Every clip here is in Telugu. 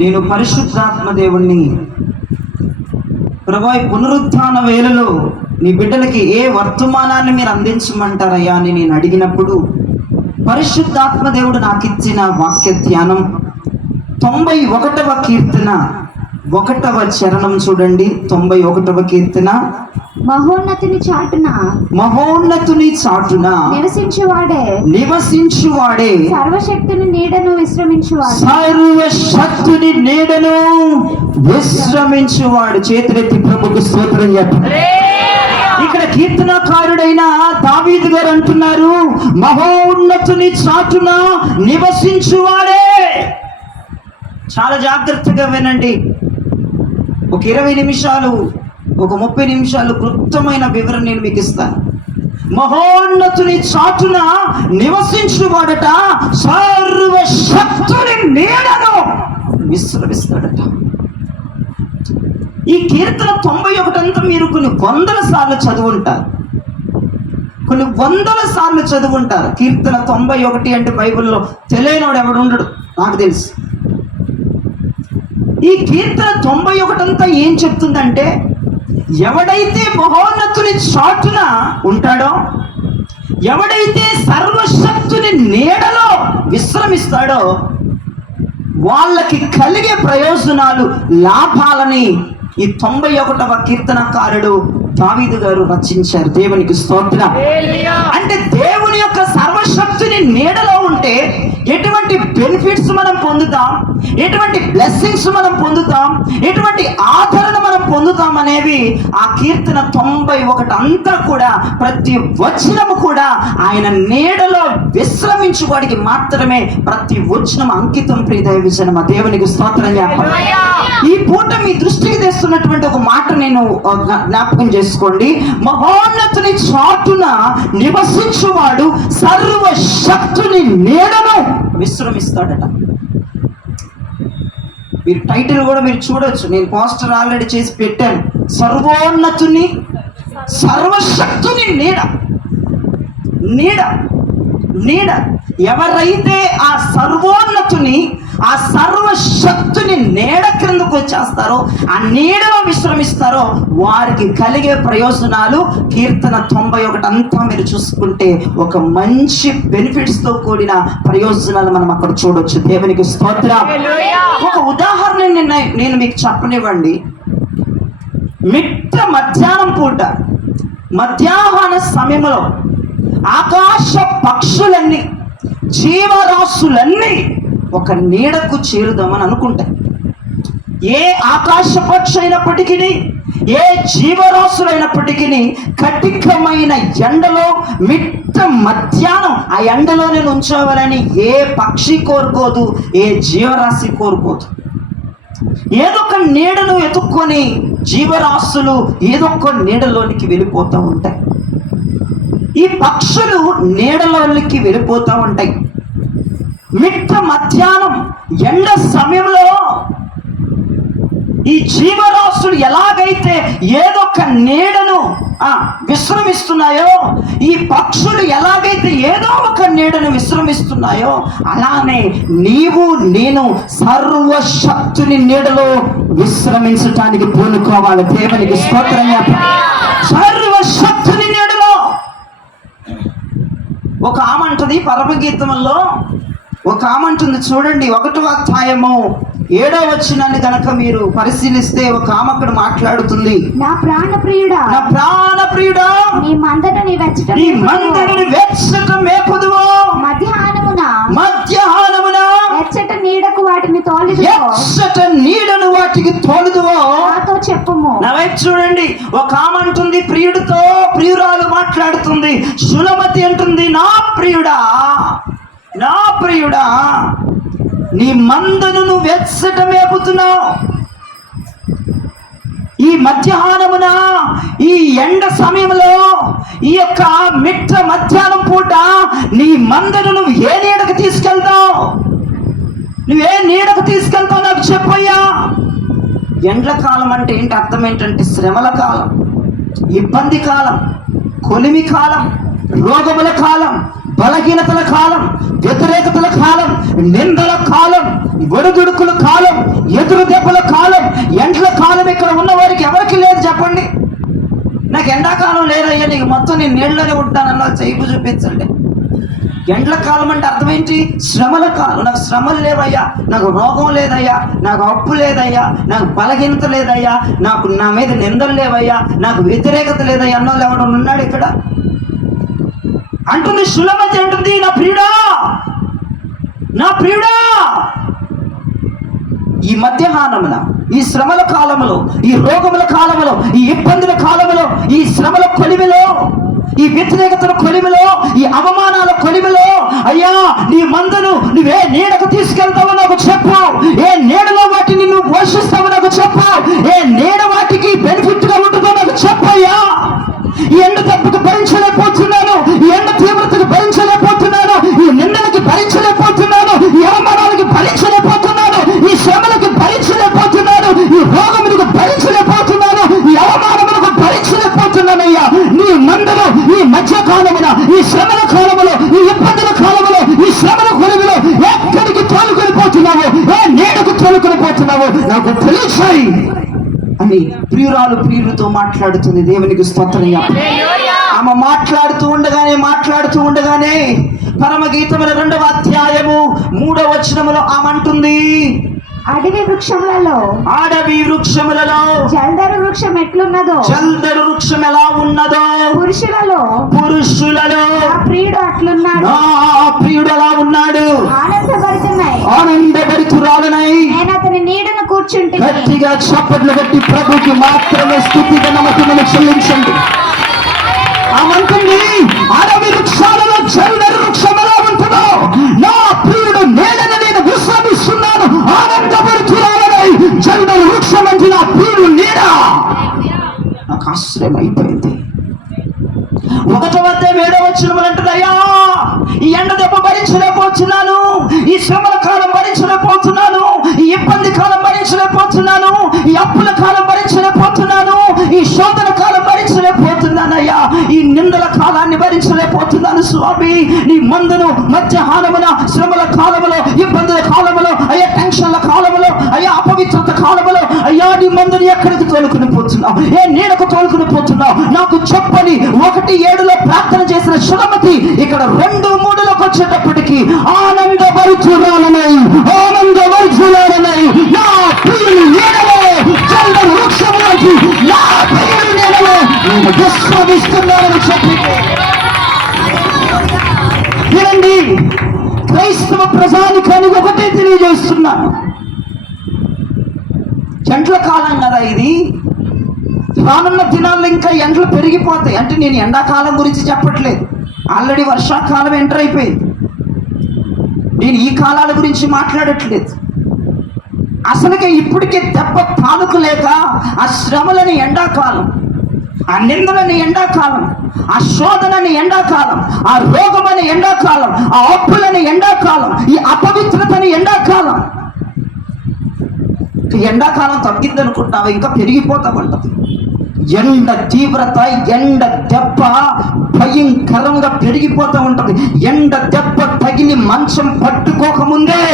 నేను పరిశుద్ధాత్మ దేవుణ్ణి ప్రభువా, పునరుత్థాన వేళలో నీ బిడ్డలకి ఏ వర్తమానాన్ని మీరు అందించమంటారయ్యా అని నేను అడిగినప్పుడు పరిశుద్ధాత్మ దేవుడు నాకు ఇచ్చిన వాక్య ధ్యానం 91వ కీర్తన 1వ చరణం చూడండి. 91వ కీర్తన. మహోన్నతుని చాటున నివసించువాడే సర్వశక్తుని నీడను విశ్రమించువాడు. చేతులెత్తి ప్రభుకు స్తోత్రం చెప్పండి. ఇక్కడ కీర్తనకారుడైన దావీదు గారు అంటున్నారు, మహోన్నతుని చాటున నివసించువాడే. చాలా జాగ్రత్తగా వినండి. ఒక 20 నిమిషాలు, ఒక 30 నిమిషాలు క్లుప్తమైన వివరణ నేను మీకు ఇస్తాను. మహోన్నతుని చాటున నివసించువాడట సర్వశక్తుని నీడను విశ్రమిస్తాడట. ఈ కీర్తన 91 అంతా మీరు కొన్ని వందల సార్లు చదువుంటారు, కొన్ని వందల సార్లు చదువుంటారు. కీర్తన 91 అంటే బైబిల్లో తెలియనివాడు ఎవడు ఉండడు, నాకు తెలుసు. ఈ కీర్తన 91 అంతా ఏం చెప్తుందంటే, ఎవడైతే మహోన్నతుని చాటున ఉంటాడో, ఎవడైతే సర్వశక్తుని నీడలో విశ్రమిస్తాడో వాళ్ళకి కలిగే ప్రయోజనాలు, లాభాలని ఈ 91వ కీర్తనకారుడు దావీదు గారు రచించారు. దేవునికి స్తోత్రం. అంటే దేవుని యొక్క సర్వశక్తిని నీడలో ఉంటే ఎటువంటి బెనిఫిట్స్ మనం పొందుతాం, ఎటువంటి బ్లెస్సింగ్స్ మనం పొందుతాం, ఎటువంటి ఆదరణ మనం పొందుతాం అనేవి ఆ కీర్తన 91 అంతా కూడా, ప్రతి వచనము కూడా ఆయన నీడలో విశ్రమించువాడికి మాత్రమే ప్రతి వచనం అంకితం. ప్రియదైవ విజనమ దేవునికి స్తోత్రం చెప్పండి. ఈ పూట మీ దృష్టికి తెస్తున్నటువంటి ఒక మాట నేను జ్ఞాపకం చేసుకోండి. మహోన్నతుని చాటున నివసించువాడు సర్వశక్తుని నీడను విశ్రమిస్తాడట. మీరు టైటిల్ కూడా మీరు చూడొచ్చు, నేను పోస్టర్ ఆల్రెడీ చేసి పెట్టాను. సర్వోన్నతుని సర్వశక్తుని నీడ. నీడ నీడ ఎవరైతే ఆ సర్వోన్నతుని, ఆ సర్వశక్తుని నీడ క్రిందకు వచ్చేస్తారో, ఆ నీడలో విశ్రమిస్తారో వారికి కలిగే ప్రయోజనాలు కీర్తన 91 అంతా మీరు చూసుకుంటే ఒక మంచి బెనిఫిట్స్ తో కూడిన ప్రయోజనాలు మనం అక్కడ చూడొచ్చు. దేవునికి స్తోత్రం. ఒక ఉదాహరణ నేను మీకు చెప్పనివ్వండి. మిట్ట మధ్యాహ్నం పూట, మధ్యాహ్న సమయంలో ఆకాశ పక్షులన్నీ, జీవరాశులన్నీ ఒక నీడకు చేరుదామని అనుకుంటాయి. ఏ ఆకాశ పక్షి అయినప్పటికీ, ఏ జీవరాశులైనప్పటికీ కఠినమైన ఎండలో మిట్ట మధ్యాహ్నం ఆ ఎండలో నేను ఉంచవాలని ఏ పక్షి కోరుకోదు, ఏ జీవరాశి కోరుకోదు. ఏదో ఒక నీడను ఎత్తుక్కొని జీవరాశులు ఏదో ఒక నీడలోనికి వెళ్ళిపోతూ ఉంటాయి. ఈ పక్షులు నీడలోనికి వెళ్ళిపోతూ ఉంటాయి. మిట్ట మధ్యాహ్నం ఎండ సమయంలో ఈ జీవరాశులు ఎలాగైతే ఏదో ఒక నీడను విశ్రమిస్తున్నాయో, ఈ పక్షులు ఎలాగైతే ఏదో ఒక నీడను విశ్రమిస్తున్నాయో, అలానే నీవు నేను సర్వశక్తుని నీడలో విశ్రమించటానికి పూనుకోవాలి. దేవునికి స్తోత్రం. సర్వశక్తుని నీడలో. ఒక ఆమె అంటుంది పరమగీతంలో, ఒక ఆమె అంటుంది చూడండి, 1వ అధ్యాయము 7వ వచనాన్ని కనుక మీరు పరిశీలిస్తే ఒక ఆమె అక్కడ మాట్లాడుతుంది. నా ప్రాణప్రియుడా, నా ప్రాణప్రియుడా, నీ మందను వెచ్చట మేపుదువో, మధ్యాహ్నమున వెచ్చట నీడకు వాటిని తోలుదువో, వెచ్చట నీడను వాటికి తోలుదువో నాతో చెప్పుము. నా వైపు చూడండి. ఒక ఆమె అంటుంది ప్రియుడితో, ప్రియురాలు మాట్లాడుతుంది. సులమతి అంటుంది, నా ప్రియుడా, నా ప్రియుడా, నీ మందను నువ్వు వెచ్చట మేపుతున్నావు. ఈ మధ్యాహ్నమున, ఈ ఎండ సమయంలో, ఈ యొక్క మిట్ట మధ్యాహ్నం పూట నీ మందను నువ్వు ఏ నీడకు తీసుకెళ్తావు? నువ్వే నీడకు తీసుకెళ్తావు నాకు చెప్పయ్యా. ఎండ్లకాలం అంటే ఏంటి? అర్థం ఏంటంటే శ్రమల కాలం, ఇబ్బంది కాలం, కొలిమి కాలం, రోగముల కాలం, బలహీనతల కాలం, వ్యతిరేకతల కాలం, నిందల కాలం, ఒడుదుడుకుల కాలం, ఎదురు దెబ్బల కాలం, ఎండ్ల కాలం ఇక్కడ ఉన్న వారికి ఎవరికి లేదు చెప్పండి. నాకు ఎండాకాలం లేదయ్యా, నీకు మొత్తం నేను నీళ్ళలోనే ఉంటానన్నా చేయిపు చూపించండి. ఎండ్ల కాలం అంటే అర్థం ఏంటి? శ్రమల కాలం. నాకు శ్రమలు లేవయ్యా, నాకు రోగం లేదయ్యా, నాకు అప్పు లేదయ్యా, నాకు బలహీనత లేదయ్యా, నాకు నా మీద నిందలు లేవయ్యా, నాకు వ్యతిరేకత లేదయ్యా అన్నోళ్ళు ఎవడు ఉన్నాడు ఇక్కడ? అంటుంది సులభత అంటుంది, నా ప్రియుడా, నా ప్రియుడా, ఈ మధ్యాహ్నమున, ఈ శ్రమల కాలంలో, ఈ రోగముల కాలంలో, ఈ ఇబ్బందుల కాలంలో, ఈ శ్రమల కొలిమిలో, ఈ వ్యతిరేకతల కొలిమిలో, ఈ అవమానాల కొలిమిలో, అయ్యా నీ మందను నువ్వే నీడకు తీసుకెళ్తావో నాకు చెప్పు. ఏ నీడలో వాటిని నువ్వు పోషిస్తావో నాకు చెప్పు. ఏ నీడ వాటికి బెనిఫిట్ గా ఉంటుందో నాకు చెప్పయ్యా. ఈ ఎండ దెబ్బకు భరించలేకపోతున్నాను, ఈ ఎండ తీవ్రతకు భరించలేకపోతున్నాను, ఈ నిందలకి భరించలేకపోతున్నాను, ఈ అవమానాలకి భరించలేకపోతున్నాను, ఈ శ్రమలకు భరించలేకపోతున్నాను, ఈ రోగములకు భరించలేకపోతున్నాను, ఈ అవమానములకు భరించలేకపోతున్నానయ్యా. నీ మందలో ఈ మధ్య కాలమున, ఈ శ్రమల కాలములో, ఈ ఇబ్బందుల కాలములో, ఈ శ్రమల కొలువులో ఎక్కడికి తోలుకొని పోతున్నావు, ఏ నీడకు తోలుకొని పోతున్నావు నాకు తెలిసాయి అని ప్రియురాలు ప్రియులతో మాట్లాడుతుంది. దేవునికి స్తోత్రం. ఆమె మాట్లాడుతూ ఉండగానే పరమగీతముల 2వ అధ్యాయము 3వ వచనములో ఆమె అంటుంది, అడవి వృక్షములలో జల్దరు వృక్షం ఎట్లున్నదో, జల్దరు వృక్షం ఎలా ఉన్నదో, పురుషులలో నా ప్రియుడు అట్లున్నాడు, నా ప్రియుడు ఎలా ఉన్నాడు, ఆనందభరితురాలనై నేను అతని నీడను కూర్చుంటే. గట్టిగా చప్పట్లు కొట్టి ప్రభుకి మాత్రమే స్తుతిగా నమస్కారములు చెల్లించండి. ఆమంటుంది, అడవి వృక్షాలలో జల్దరు వృక్షం ఎలా ఉంటుందో, నా ప్రియుడు నీడను నేను విశ్రమిస్తున్నాను, ఆనందభరితురాలనై. జల్దరు వృక్షం అంటే నా ప్రియుడు నీడ. నాకు ఆశ్చర్యం అయిపోయింది. 1వ అధ్యాయం 7వ వచనములు అంటున్నాయా, ఈ ఎండ దెబ్బ భరించలేకపోతున్నాను, ఈ శ్రమల కాలం భరించలేకపోతున్నాను, ఈ ఇబ్బంది కాలం భరించలేకపోతున్నాను, ఈ అప్పుల కాలం భరించలేకపోతున్నాను, ఈ శోధన కాలం భరించలేకపోతున్నానయ్యా, ఈ నిందల కాలాన్ని భరించలేకపోతున్నాను స్వామి. నీ మందును మధ్యాహ్నమున, శ్రమల కాలములో, ఇబ్బందుల కాలములో, అయ్యా టెన్షన్ల కాలములో, అయ్యా అపవిత్రత కాలములో, అయ్యా నీ మందుని ఎక్కడికి తోలుకుని పోతున్నావు, ఏ నీడకు తోలుకుని పోతున్నావు నాకు చెప్పని 1:7లో ప్రార్థన చేసిన సులమతి ఇక్కడ 2:3లోకి వచ్చేటప్పటికి ఆనందభరితురాలనై నా ప్రియుని నీడలో, జల్దరు వృక్షములోకి నా ప్రియుని నీడలో నేను విశ్రమిస్తున్నానని చెప్పి. వినండి, క్రైస్తవ ప్రజానికానికి ఒకటే తెలియజేస్తున్నాను. ఎండ్ల కాలం కదా ఇది, రానున్న దినాల్లో ఇంకా ఎండలు పెరిగిపోతాయి. అంటే నేను ఎండాకాలం గురించి చెప్పట్లేదు, ఆల్రెడీ వర్షాకాలం ఎంటర్ అయిపోయింది. నేను ఈ కాలాల గురించి మాట్లాడట్లేదు. అసలుకే ఇప్పటికే దెబ్బ తాలూకు లేక ఆ శ్రమలని ఎండాకాలం, ఆ నిందలని ఎండాకాలం, ఆ శోధనని ఎండాకాలం, ఆ రోగమని ఎండాకాలం, ఆ అప్పులని ఎండాకాలం, ఈ అపవిత్రతని ఎండాకాలం. ఎండాకాలం తగ్గిందనుకుంటున్నావు, ఇంకా పెరిగిపోతామంటది. ఎండ తీవ్రత, ఎండ దెబ్బ భయంకరంగా పెరిగిపోతూ ఉంటది. ఎండ దెబ్బ తగిలి మంచం పట్టుకోకముందే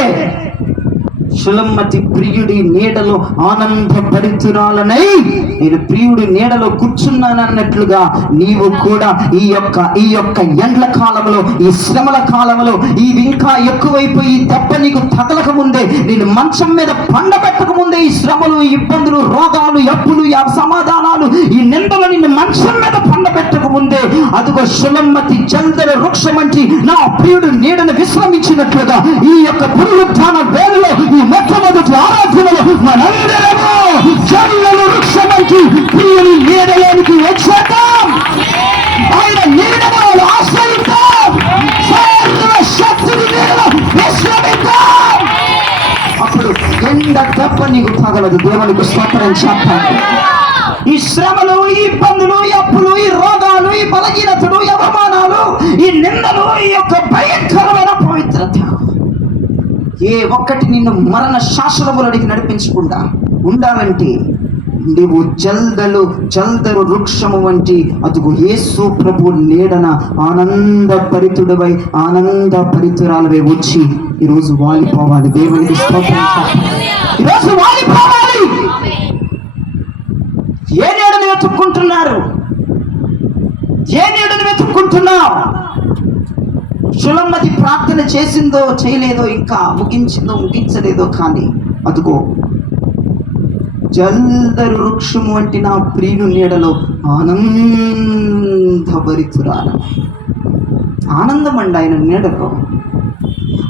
సులమ్మతి ప్రియుడి నీడలో ఆనందభరితురాలనై నేను ప్రియుడి నీడలో కూర్చున్నానన్నట్లుగా నీవు కూడా ఈ యొక్క ఎండ్ల కాలంలో, ఈ శ్రమల కాలంలో, ఇవి ఇంకా ఎక్కువైపోయి దెబ్బ నీకు తగలక ముందే, నేను మంచం మీద పండబెట్టక ముందే, ఈ శ్రమలు, ఈ ఇబ్బందులు, రోగాలు, అప్పులు, ఈ సమాధానాలు, ఈ నిందలు నిన్ను మంచం మీద పండబెట్టక ముందే, అదిగో సులమ్మతి జల్దరు వృక్షం వంటి నా ప్రియుడు నీడను విశ్రమించినట్లుగా ఈ యొక్క పునరుత్థాన వేళలో, ఈ మొట్టమొదటి ఆరాధనలో మనందరము జల్దరు వృక్షం వంటి ప్రియుని నీడలోనికి వచ్చేద్దాం. ఆయన నీడను ఆశ్రయిద్దాం, సర్వశక్తుని నీడలో విశ్రమిద్దాం. అప్పుడు ఎండ దెబ్బ నీకు తగలదు. దేవునికి స్తోత్రం చెప్పండి. ఈ శ్రమలు, ఈ ఇబ్బందులు, ఈ అప్పులు, ఈ రోగాలు, ఈ బలహీనతలు, ఈ అవమానాలు, ఈ నిందలు, ఈ యొక్క భయంకరమైన పవిత్రత ఏ ఒక్కటి నిన్ను మరణ శాశ్వతములోనికి నడిపించకుండా ఉండాలంటే నీవు జల్దరు వృక్షము వంటి అదుగు యేసు ప్రభు నీడన ఆనందభరితుడవై, ఆనందభరితురాలవై వచ్చి ఈరోజు వాలిపోవాలి. దేవునికి స్తోత్రం. ఈరోజు వాలిపోవాలి. ఏ నీడను వెతుక్కుంటున్నారు? ఏ నీడను వెతుక్కుంటున్నావు? సులమ్మతి ప్రార్థన చేసిందో చేయలేదో, ఇంకా ముగించిందో ముగించలేదో, కానీ అదుగో జల్దరు వృక్షము వంటి నా ప్రియుని నీడలో ఆనందభరితురాలు. ఆనందం అండి ఆయన నీడలో.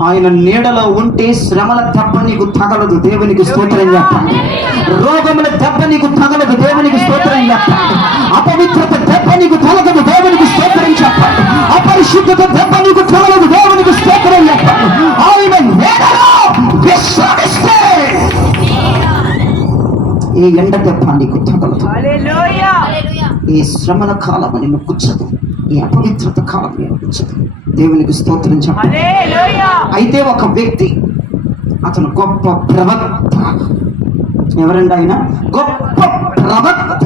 ఆయన నీడలో ఉంటే శ్రమల దెబ్బ నీకు తగలదు. దేవునికి స్తోత్రం చెప్పండి. రోగముల దెబ్బ నీకు తగలదు. దేవునికి స్తోత్రం చెప్పండి. అపవిత్రత దెబ్బ నీకు తగలదు. దేవునికి స్తోత్రం చెప్పండి. అపరిశుద్ధత దెబ్బ నీకు తగలదు. దేవునికి స్తోత్రం చెప్పండి. ఆయన నీడలో విశ్రమిస్తే ఈ ఎండ దెబ్బ నీకు తగలదు. ఈ శ్రమల కాలం నిన్ను కూర్చదు. ఈ అపవిత్రత కాలం నేను కూర్చదు. దేవునికి స్తోత్రం చెప్పండి. అయితే ఒక వ్యక్తి, అతను గొప్ప ప్రవక్త. ఎవరండి ఆయన? గొప్ప ప్రవక్త.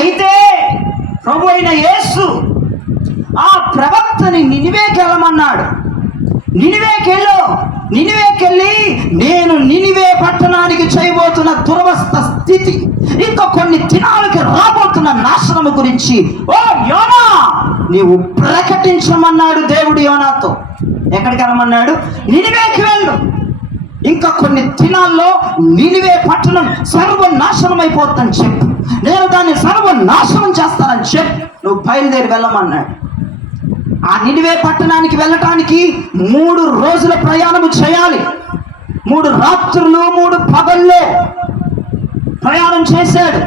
అయితే ప్రభు అయిన యేసు ఆ ప్రవక్తని నినివేకి వెళ్ళమన్నాడు. నినివేకెళ్ళి నేను నినివే పట్టణానికి చేయబోతున్న దురవస్థ స్థితి, ఇంకా కొన్ని దినాలకి రాబోతున్న నాశనము గురించి ఓ యోనా నీవు ప్రకటించమన్నాడు దేవుడు యోనాతో. ఎక్కడికి వెళ్ళమన్నాడు? నినివేకి వెళ్ళు. ఇంకా కొన్ని దినాల్లో నినివే పట్టణం సర్వనాశనం అయిపోతుందని చెప్పు. నేను దాన్ని సర్వనాశనం చేస్తానని చెప్పు. నువ్వు బయలుదేరి వెళ్ళమన్నాడు. ఆ నినివే పట్టణానికి వెళ్ళటానికి 3 రోజుల ప్రయాణము చేయాలి. 3 రాత్రులు 3 పగళ్ళు ప్రయాణం చేశాడు.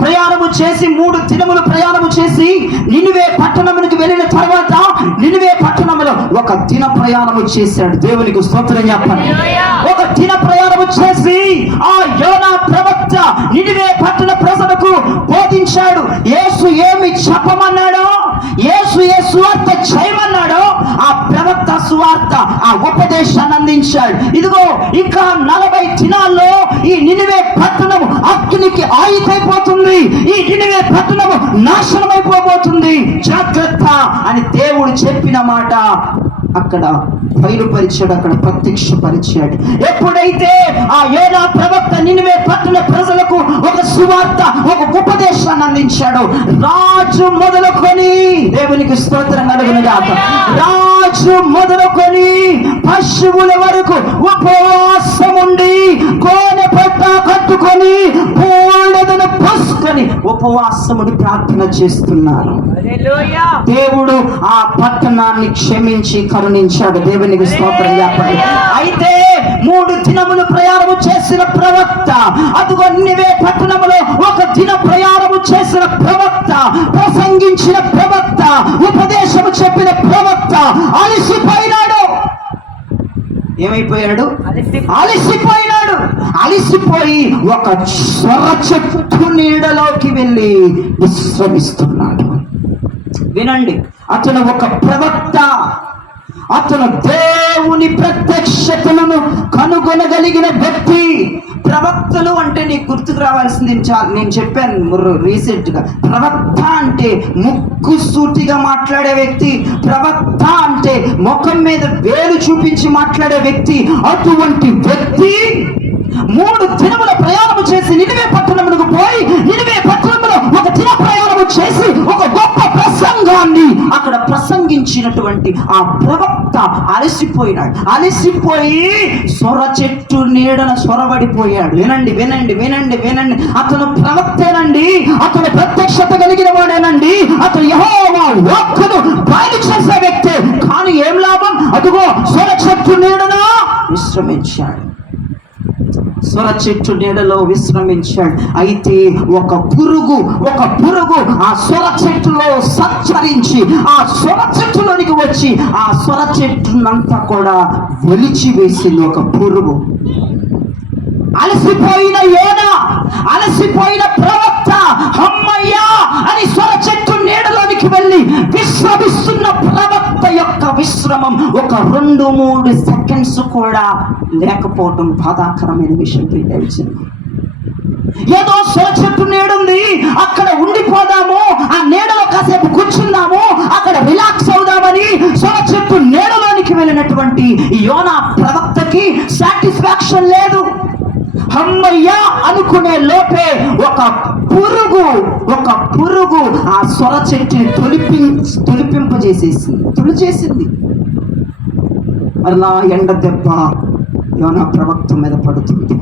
ప్రయాణము చేసి 3 దినములు ప్రయాణము చేసి నినివే పట్టణమునికి వెళ్ళిన తర్వాత నినివే పట్టణములో ఒక దిన ప్రయాణము చేశాడు. దేవునికి స్తోత్రం చెప్పండి. ఒక దిన ప్రయాణము చేసి ఆ యోనా ప్రవక్త నినివే పట్టణ ప్రజలకు బోధించాడు. యేసు ఏమి చెప్పమన్నాడో, యేసు ఏ సువార్త చేయమన్నాడో ఆ ప్రవక్త సువార్త, ఆ ఉపదేశాన్ని అందించాడు. ఇదిగో ఇంకా 40 దినాల్లో ఈ నినివే పట్టణము అగ్నికి ఆయుధైపోతుంది. ఈ నినివే పట్టణము నాశనం అయిపోబోతుంది, జాగ్రత్త అని దేవుడు చెప్పిన మాట అక్కడ బయలుపరిచాడు, అక్కడ ప్రత్యక్షపరిచాడు. ఎప్పుడైతే ఆ యోనా ప్రవక్త నినివే పట్టణ ప్రజలకు ఒక సువార్త, ఒక ఉపదేశాన్ని అందించాడు, రాజు మొదలుకొని, దేవునికి స్తోత్రం కలుగునుగాక, రాజు మొదలుకొని పశువుల వరకు ఉపవాసముండి గోనె పట్ట కట్టుకొని బూడిదను పోసుకొని ఉపవాసముడి ప్రార్థన చేస్తున్నారు. దేవుడు ఆ పట్టణాన్ని క్షమించి కరుణించాడు. దేవునికి స్తోత్రం చెప్పండి. అయితే 3 దినములు ప్రయాణము చేసిన ప్రవక్త, అదుగో నినివే పట్టణములో ఒక దిన ప్రయాణము చేసిన ప్రవక్త, ప్రసంగించిన ప్రవక్త, ఉపదేశము చెప్పిన ప్రవక్త అలసిపోయినాడు. ఏమైపోయాడు? అలసిపోయినాడు. అలసిపోయి ఒక సొర చెట్టు నీడలోకి వెళ్ళి విశ్రమిస్తున్నాడు. వినండి, అతను ఒక ప్రవక్త. అతను దేవుని ప్రత్యక్షతలను కనుగొనగలిగిన వ్యక్తి. ప్రవక్తలు అంటే నీకు గుర్తుకు రావాల్సింది నేను చెప్పాను రీసెంట్ గా. ప్రవక్త అంటే ముక్కు సూటిగా మాట్లాడే వ్యక్తి. ప్రవక్త అంటే ముఖం మీద వేలు చూపించి మాట్లాడే వ్యక్తి. అటువంటి వ్యక్తి 3 దినముల ప్రయాణము చేసి నినివే పట్టణములకు పోయి నినివే పట్టణంలో ఒక దిన ప్రయాణము చేసి ఒక గొప్ప ప్రసంగాన్ని అక్కడ ప్రసంగించినటువంటి ఆ ప్రవక్త అలసిపోయినాడు. అలసిపోయి సొర చెట్టు నీడన సొరబడిపోయాడు. వినండి వినండి వినండి వినండి. అతను ప్రవక్తేనండి, అతను ప్రత్యక్షత కలిగిన వాడేనండి, అతను యెహోవా వాక్కును బయలు చేసే వ్యక్తే. కానీ ఏం లాభం? అదిగో సొర చెట్టు నీడన విశ్రమించాడు. సొర చెట్టు నీడలో విశ్రమించాడు. అయితే ఒక పురుగు ఆ సొర చెట్టులో సంచరించి ఆ సొర చెట్టులోనికి వచ్చి ఆ సొర చెట్టునంతా కూడా ఒలిచి వేసింది ఒక పురుగు. అలసిపోయిన యోనా, అలసిపోయిన ప్రవక్త అమ్మయ్యా అని సొర చెట్టు నీడలోనికి వెళ్ళి విశ్రమిస్తున్న ప్రవక్త యొక్క విశ్రమం ఒక 2-3 సెకండ్స్ కూడా లేకపోవడం బాధాకరమైన విషయం. ఏదో సొర చెట్టు నీడుంది, అక్కడ ఉండిపోదాము, ఆ నీడలో కాసేపు కూర్చుందాము, అక్కడ రిలాక్స్ అవుదామని సొర చెట్టు నీడలోనికి వెళ్ళినటువంటి యోనా ప్రవక్తకి సాటిస్ఫాక్షన్ లేదు. అమ్మయ్యా అనుకునే లోపే ఒక పురుగు ఆ సొర చెట్టుని తుడిచేసింది. అలా ఎండ దెబ్బ యోనా ప్రవక్త మీద పడుతుంది.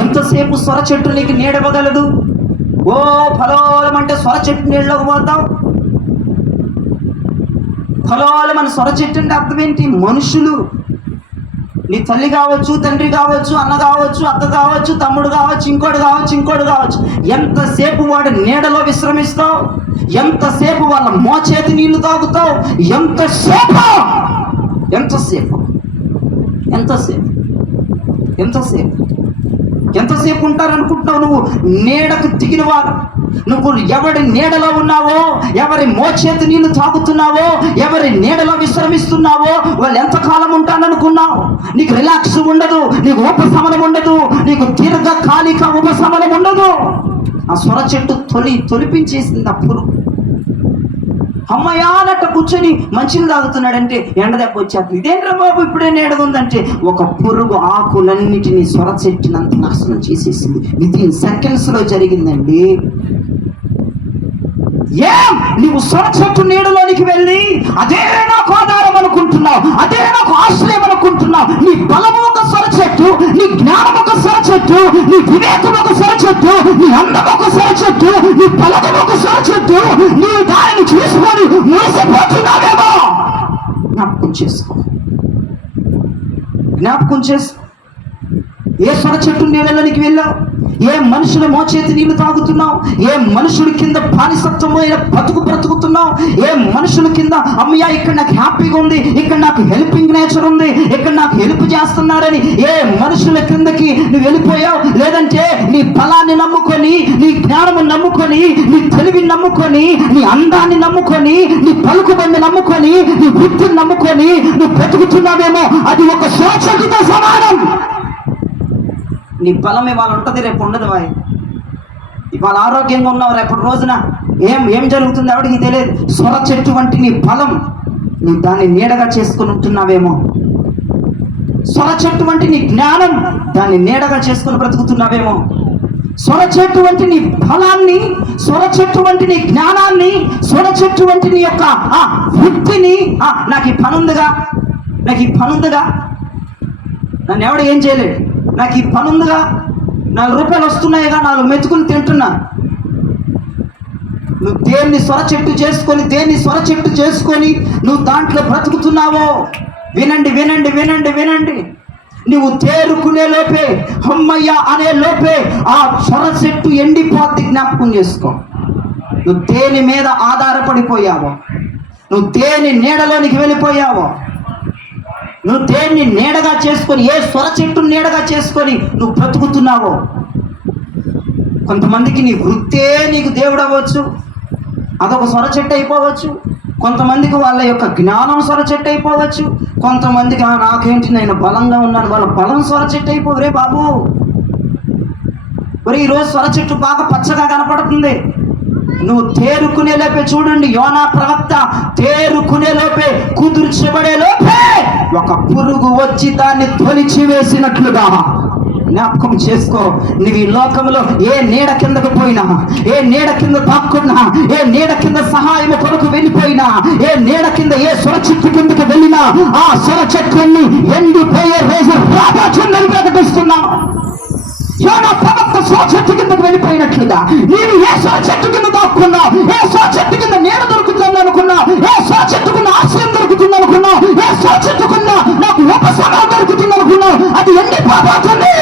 ఎంతసేపు సొర చెట్టు నీకు నీడవగలదు? ఓ ఫలోలమంటే సొర చెట్టు నీళ్ళలోకి పోతావు. ఫలోలమని సొర చెట్టు అంటే అర్థం ఏంటి? మనుషులు. నీ తల్లి కావచ్చు, తండ్రి కావచ్చు, అన్న కావచ్చు, అక్క కావచ్చు, తమ్ముడు కావచ్చు, ఇంకోటి కావచ్చు. ఎంతసేపు వాడి నీడలో విశ్రమిస్తావు? ఎంతసేపు వాళ్ళ మోచేతి నీళ్లు తాగుతావు? ఎంతసేపు ఉంటారనుకుంటున్నావు నువ్వు? నీడకు దిగిన వారు నువ్వు. ఎవరి నీడలో ఉన్నావో, ఎవరి మోచేతి నీళ్లు తాగుతున్నావో, ఎవరి నీడలో విశ్రమిస్తున్నావో వాళ్ళు ఎంతకాలం ఉంటాననుకున్నావు? నీకు రిలాక్స్ ఉండదు, నీకు ఉపశమనం ఉండదు, నీకు దీర్ఘకాలిక ఉపశమనం ఉండదు. ఆ సొర చెట్టు తొలిపించేసింది అప్పుడు. అమ్మయ్య అన్నట్టు కూర్చొని మంచిని తాగుతున్నాడంటే ఎండ దెబ్బ వచ్చేస్తుంది. ఇదేంట్రా బాబు ఇప్పుడే నీడగుందంటే ఒక పురుగు ఆకులన్నిటినీ సొర చెట్టునంత నాశనం చేసేసింది. వితిన్ సెకండ్స్లో జరిగిందండి. నువ్వు సొర చెట్టు నీడలోనికి వెళ్ళి అదే నాకు ఆధారం అనుకుంటున్నావు, అదే నాకు ఆశ్రయం అనుకుంటున్నావు. నీ బలము ఒక సొర చెట్టు, నీ జ్ఞానం ఒక సొర చెట్టు, నీ వివేకం ఒక సొర చెట్టు, నీ అందం ఒక సొర చెట్టు, నీ బలము ఒక సొర చెట్టు. నీ దానిని చూసుకొని మురిసిపోతున్నావేమో. జ్ఞాపకం చేసుకో. ఏ సొర చెట్టు నీళ్ళలోనికి వెళ్ళావు? ఏ మనుషుల మోచేతి నీళ్లు తాగుతున్నావు? ఏ మనుషుడి కింద బానిసత్వమైన బ్రతుకుతున్నావు? ఏ మనుషుల కింద అమ్మయ్య ఇక్కడ నాకు హ్యాపీగా ఉంది, ఇక్కడ నాకు హెల్పింగ్ నేచర్ ఉంది, ఇక్కడ నాకు హెల్ప్ చేస్తున్నారని ఏ మనుషుల కిందకి నువ్వు వెళ్ళిపోయావు? లేదంటే నీ బలాన్ని నమ్ముకొని, నీ జ్ఞానము నమ్ముకొని, నీ తెలివిని నమ్ముకొని, నీ అందాన్ని నమ్ముకొని, నీ పలుకుబంది నమ్ముకొని, నీ వృత్తిని నమ్ముకొని నువ్వు బ్రతుకుతున్నావేమో. అది ఒక శోచకుతో సమానం. నీ బలం ఇవాళ ఉంటుంది, రేపు ఉండదు. ఇవాళ ఆరోగ్యంగా ఉన్నావు, రేపటి రోజున ఏం జరుగుతుంది ఎవరికి తెలియదు. సొర చెట్టు వంటి నీ బలం నీ దాన్ని నీడగా చేసుకుని ఉంటున్నావేమో. సొర చెట్టు వంటి నీ జ్ఞానం దాన్ని నీడగా చేసుకుని బ్రతుకుతున్నావేమో. సొర చెట్టు వంటి నీ బలాన్ని, సొర చెట్టు వంటి నీ జ్ఞానాన్ని, సొర చెట్టు వంటి నీ యొక్క వృత్తిని, నాకు ఈ పని ఉందిగా నన్ను ఎవడు ఏం చేయలేడు, నాకు ఈ పని ఉందిగా, 4 రూపాయలు వస్తున్నాయిగా, 4 మెతుకులు తింటున్నా. నువ్వు దేన్ని సొర చెట్టు చేసుకొని నువ్వు దాంట్లో బ్రతుకుతున్నావో వినండి. నువ్వు తేరుకునే లోపే, అమ్మయ్య అనే లోపే ఆ సొర చెట్టు ఎండిపోద్ది. జ్ఞాపకం చేసుకో. నువ్వు దేని మీద ఆధారపడిపోయావో, నువ్వు దేని నీడలోనికి వెళ్ళిపోయావో, నువ్వు దేన్ని నీడగా చేసుకొని, ఏ సొర చెట్టు నీడగా చేసుకొని నువ్వు బ్రతుకుతున్నావో. కొంతమందికి నీ వృత్తే నీకు దేవుడు అవ్వచ్చు, అదొక సొర చెట్టు అయిపోవచ్చు. కొంతమందికి వాళ్ళ యొక్క జ్ఞానం సొర చెట్టు అయిపోవచ్చు. కొంతమందికి నాకేంటి నేను బలంగా ఉన్నాను, వాళ్ళ బలం సొర చెట్టు అయిపోవరే బాబు. మరి ఈరోజు సొర చెట్టు బాగా పచ్చగా కనపడుతుంది. నువ్వు తేరుకునే లోపే, చూడండి యోనా ప్రవక్త తేరుకునే లోపే, కుదుర్చబడే లోపే ఒక పురుగు వచ్చి దాన్ని తొలిచి వేసినట్లుగా. జ్ఞాపకం చేసుకో. నువ్వు ఈ లోకంలో ఏ నీడ కిందకు పోయినా, ఏ నీడ కింద తాక్కున్నా, ఏ నీడ కింద సహాయం కొరకు వెళ్ళిపోయినా, ఏ నీడ కింద ఏ సొర చెట్టు కిందకు వెళ్ళినా ఆ సొర చెట్లన్నీ ఎండిపోయే రోజు రాబోతుందని ప్రకటిస్తున్నావు. యోనా ప్రవక్త సొర చెట్టు కిందకు వెళ్ళిపోయినట్లుగా నీవు ఏ సొర చెట్టు కింద దాక్కున్నావు, ఏ సొర చెట్టు కింద నీడ దొరుకుతుంది అనుకున్నావు, ఏ సొర చెట్టు కింద ఆశ్రయం దొరుకుతుంది అనుకున్నావు, ఏ సొర చెట్టు కింద నాకు ఉపశమనం దొరుకుతుంది అనుకున్నావు, అది ఎండిపోబోతుంది.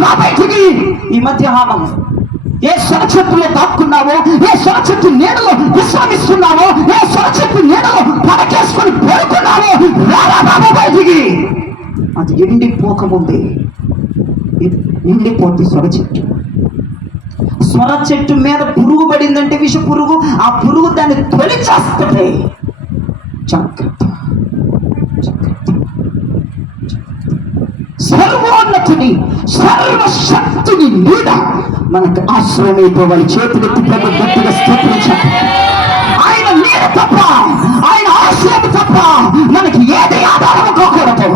రా బయటికి ఈ మధ్యాహ్నం. ఏ సొర చెట్టులో దాక్కున్నావో, ఏ సొర చెట్టు నీడలో విశ్రమిస్తున్నావో, ఏ సొర చెట్టు నీడలో పడకేసుకొని పడుకున్నావో, రారా బాబు బయటికి. అది ఎండిపోకముందే ఎండిపోతే సొర చెట్టు మీద పురుగు పడిందంటే, విష పురుగు, ఆ పురుగు దాన్ని తొలిచేస్తుంది. జాగ్రత్త. సర్వశక్తిని నీడ మనకు ఆశ్రయమైపోవాలి. చేతులెత్తి ప్రభు గట్టిగా స్తోత్రించాలి. ఆయన నీడ తప్ప, ఆయన ఆశ్రయం తప్ప మనకి ఏది ఆధారం కాకూడదు.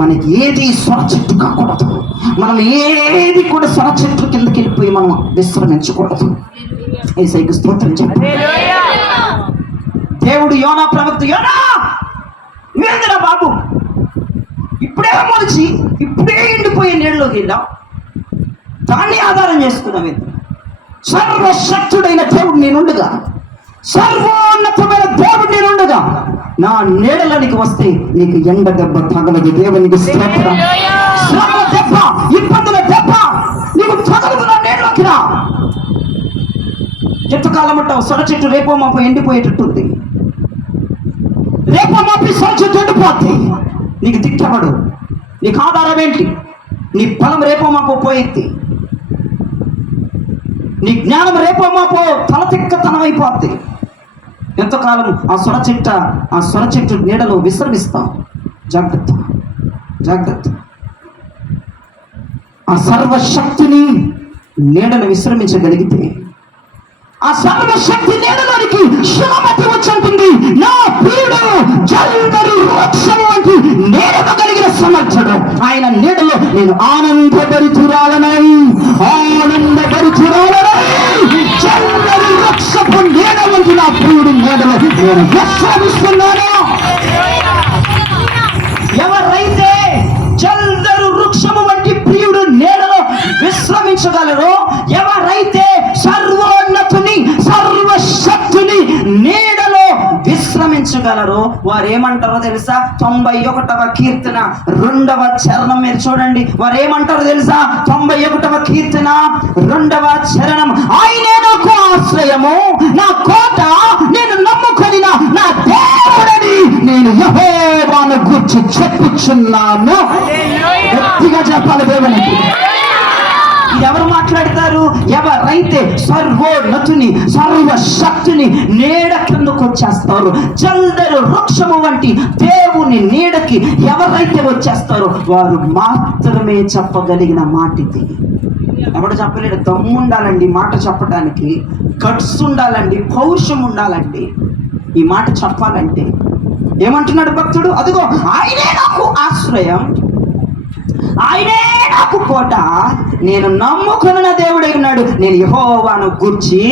మనకి ఏది సొర చెట్టు కాకూడదు. మనం ఏది కూడా సొర చెట్టు కిందకి వెళ్ళిపోయి మనం విశ్రమించకూడదు. యేసయ్యకు స్తోత్రం చెప్పండి. దేవుడు యోనా ప్రవక్త, యోనా నువ్వేందిరా బాబు, ఇప్పుడే మొలిచి ఇప్పుడే ఎండిపోయే నీళ్ళలోకి వెళ్ళావు, దాన్ని ఆధారం చేసుకున్నావు. సర్వశక్తుడైన దేవుడు నేనుండగా, సర్వోన్నతమైన దేవుడు నేనుండగా నా నీడలోనికి వస్తే నీకు ఎండ దెబ్బ తగలదు. దేవునికి స్తోత్రం. శ్రమల దెబ్బ, ఇబ్బందుల దెబ్బ నీకు తగలదు. నా నీడలోకి రా. ఎంతకాలం ఉంటావు? సొర చెట్టు రేపో మాపో ఎండిపోయేటట్టుంది. రేపో మాపి సొర చెట్టు ఎండిపోద్ది. నీకు దిక్కబడు. నీకు ఆధారం ఏంటి? నీ బలం రేపో మాపో పోయిద్ది. నీ జ్ఞానం రేపో మాపో తలతిక్కతనం అయిపోద్ది. ఎంతకాలం ఆ సొర చెట్టు నీడలో విశ్రమిస్తాం. జాగ్రత్త, జాగ్రత్త. ఆ సర్వశక్తిని నీడను విశ్రమించగలిగితే, ఆ సర్వశక్తి నీడలోనికి శిలమతి వచ్చంటుంది. నా ప్రియుడు జల్దరు వృక్షం వంటి నీడగలిగిన సమర్థుడు. ఆయన నీడలో నేను ఆనందభరితురాలనై జల్దరు వృక్షపు నీడ వంటి నా ప్రియుడు నీడలో నేను విశ్రమిస్తున్నాను. ఎవరైతే జల్దరు వృక్షము వంటి ప్రియుడు నీడలో విశ్రమించగలరో, ఎవరైతే సర్వోన్నతుని సర్వశక్తుని నీడలో విశ్రమించగలరో వారు ఏమంటారో తెలుసా? 91వ కీర్తన 2వ చరణం మీరు చూడండి. వారు ఏమంటారో తెలుసా? 91వ కీర్తన 2వ చరణం, ఆయనే నాకు ఆశ్రయము, నా కోట, నేను నమ్ముకొని నా దేవుడని నేను యెహోవాను గూర్చి చెప్పుచున్నాను. గట్టిగా చెప్పాలి దేవునికి. ఎవరు మాట్లాడతారు? ఎవరైతే సర్వోన్నతుని సర్వశక్తిని నీడ కిందకు వచ్చేస్తారో, జల్దరు వృక్షము వంటి దేవుని నీడకి ఎవరైతే వచ్చేస్తారో వారు మాత్రమే చెప్పగలిగిన మాట ఇది. ఎవడు చెప్పలేడు. దమ్ము ఉండాలండి మాట చెప్పడానికి, గట్స్ ఉండాలండి, పౌరుషం ఉండాలండి ఈ మాట చెప్పాలంటే. ఏమంటున్నాడు భక్తుడు? అదిగో ఆయనే నాకు ఆశ్రయం, ఆయనే నాకు కోట, నేను నమ్ముకున్న దేవుడై ఉన్నాడు, నేను యెహోవాను గూర్చి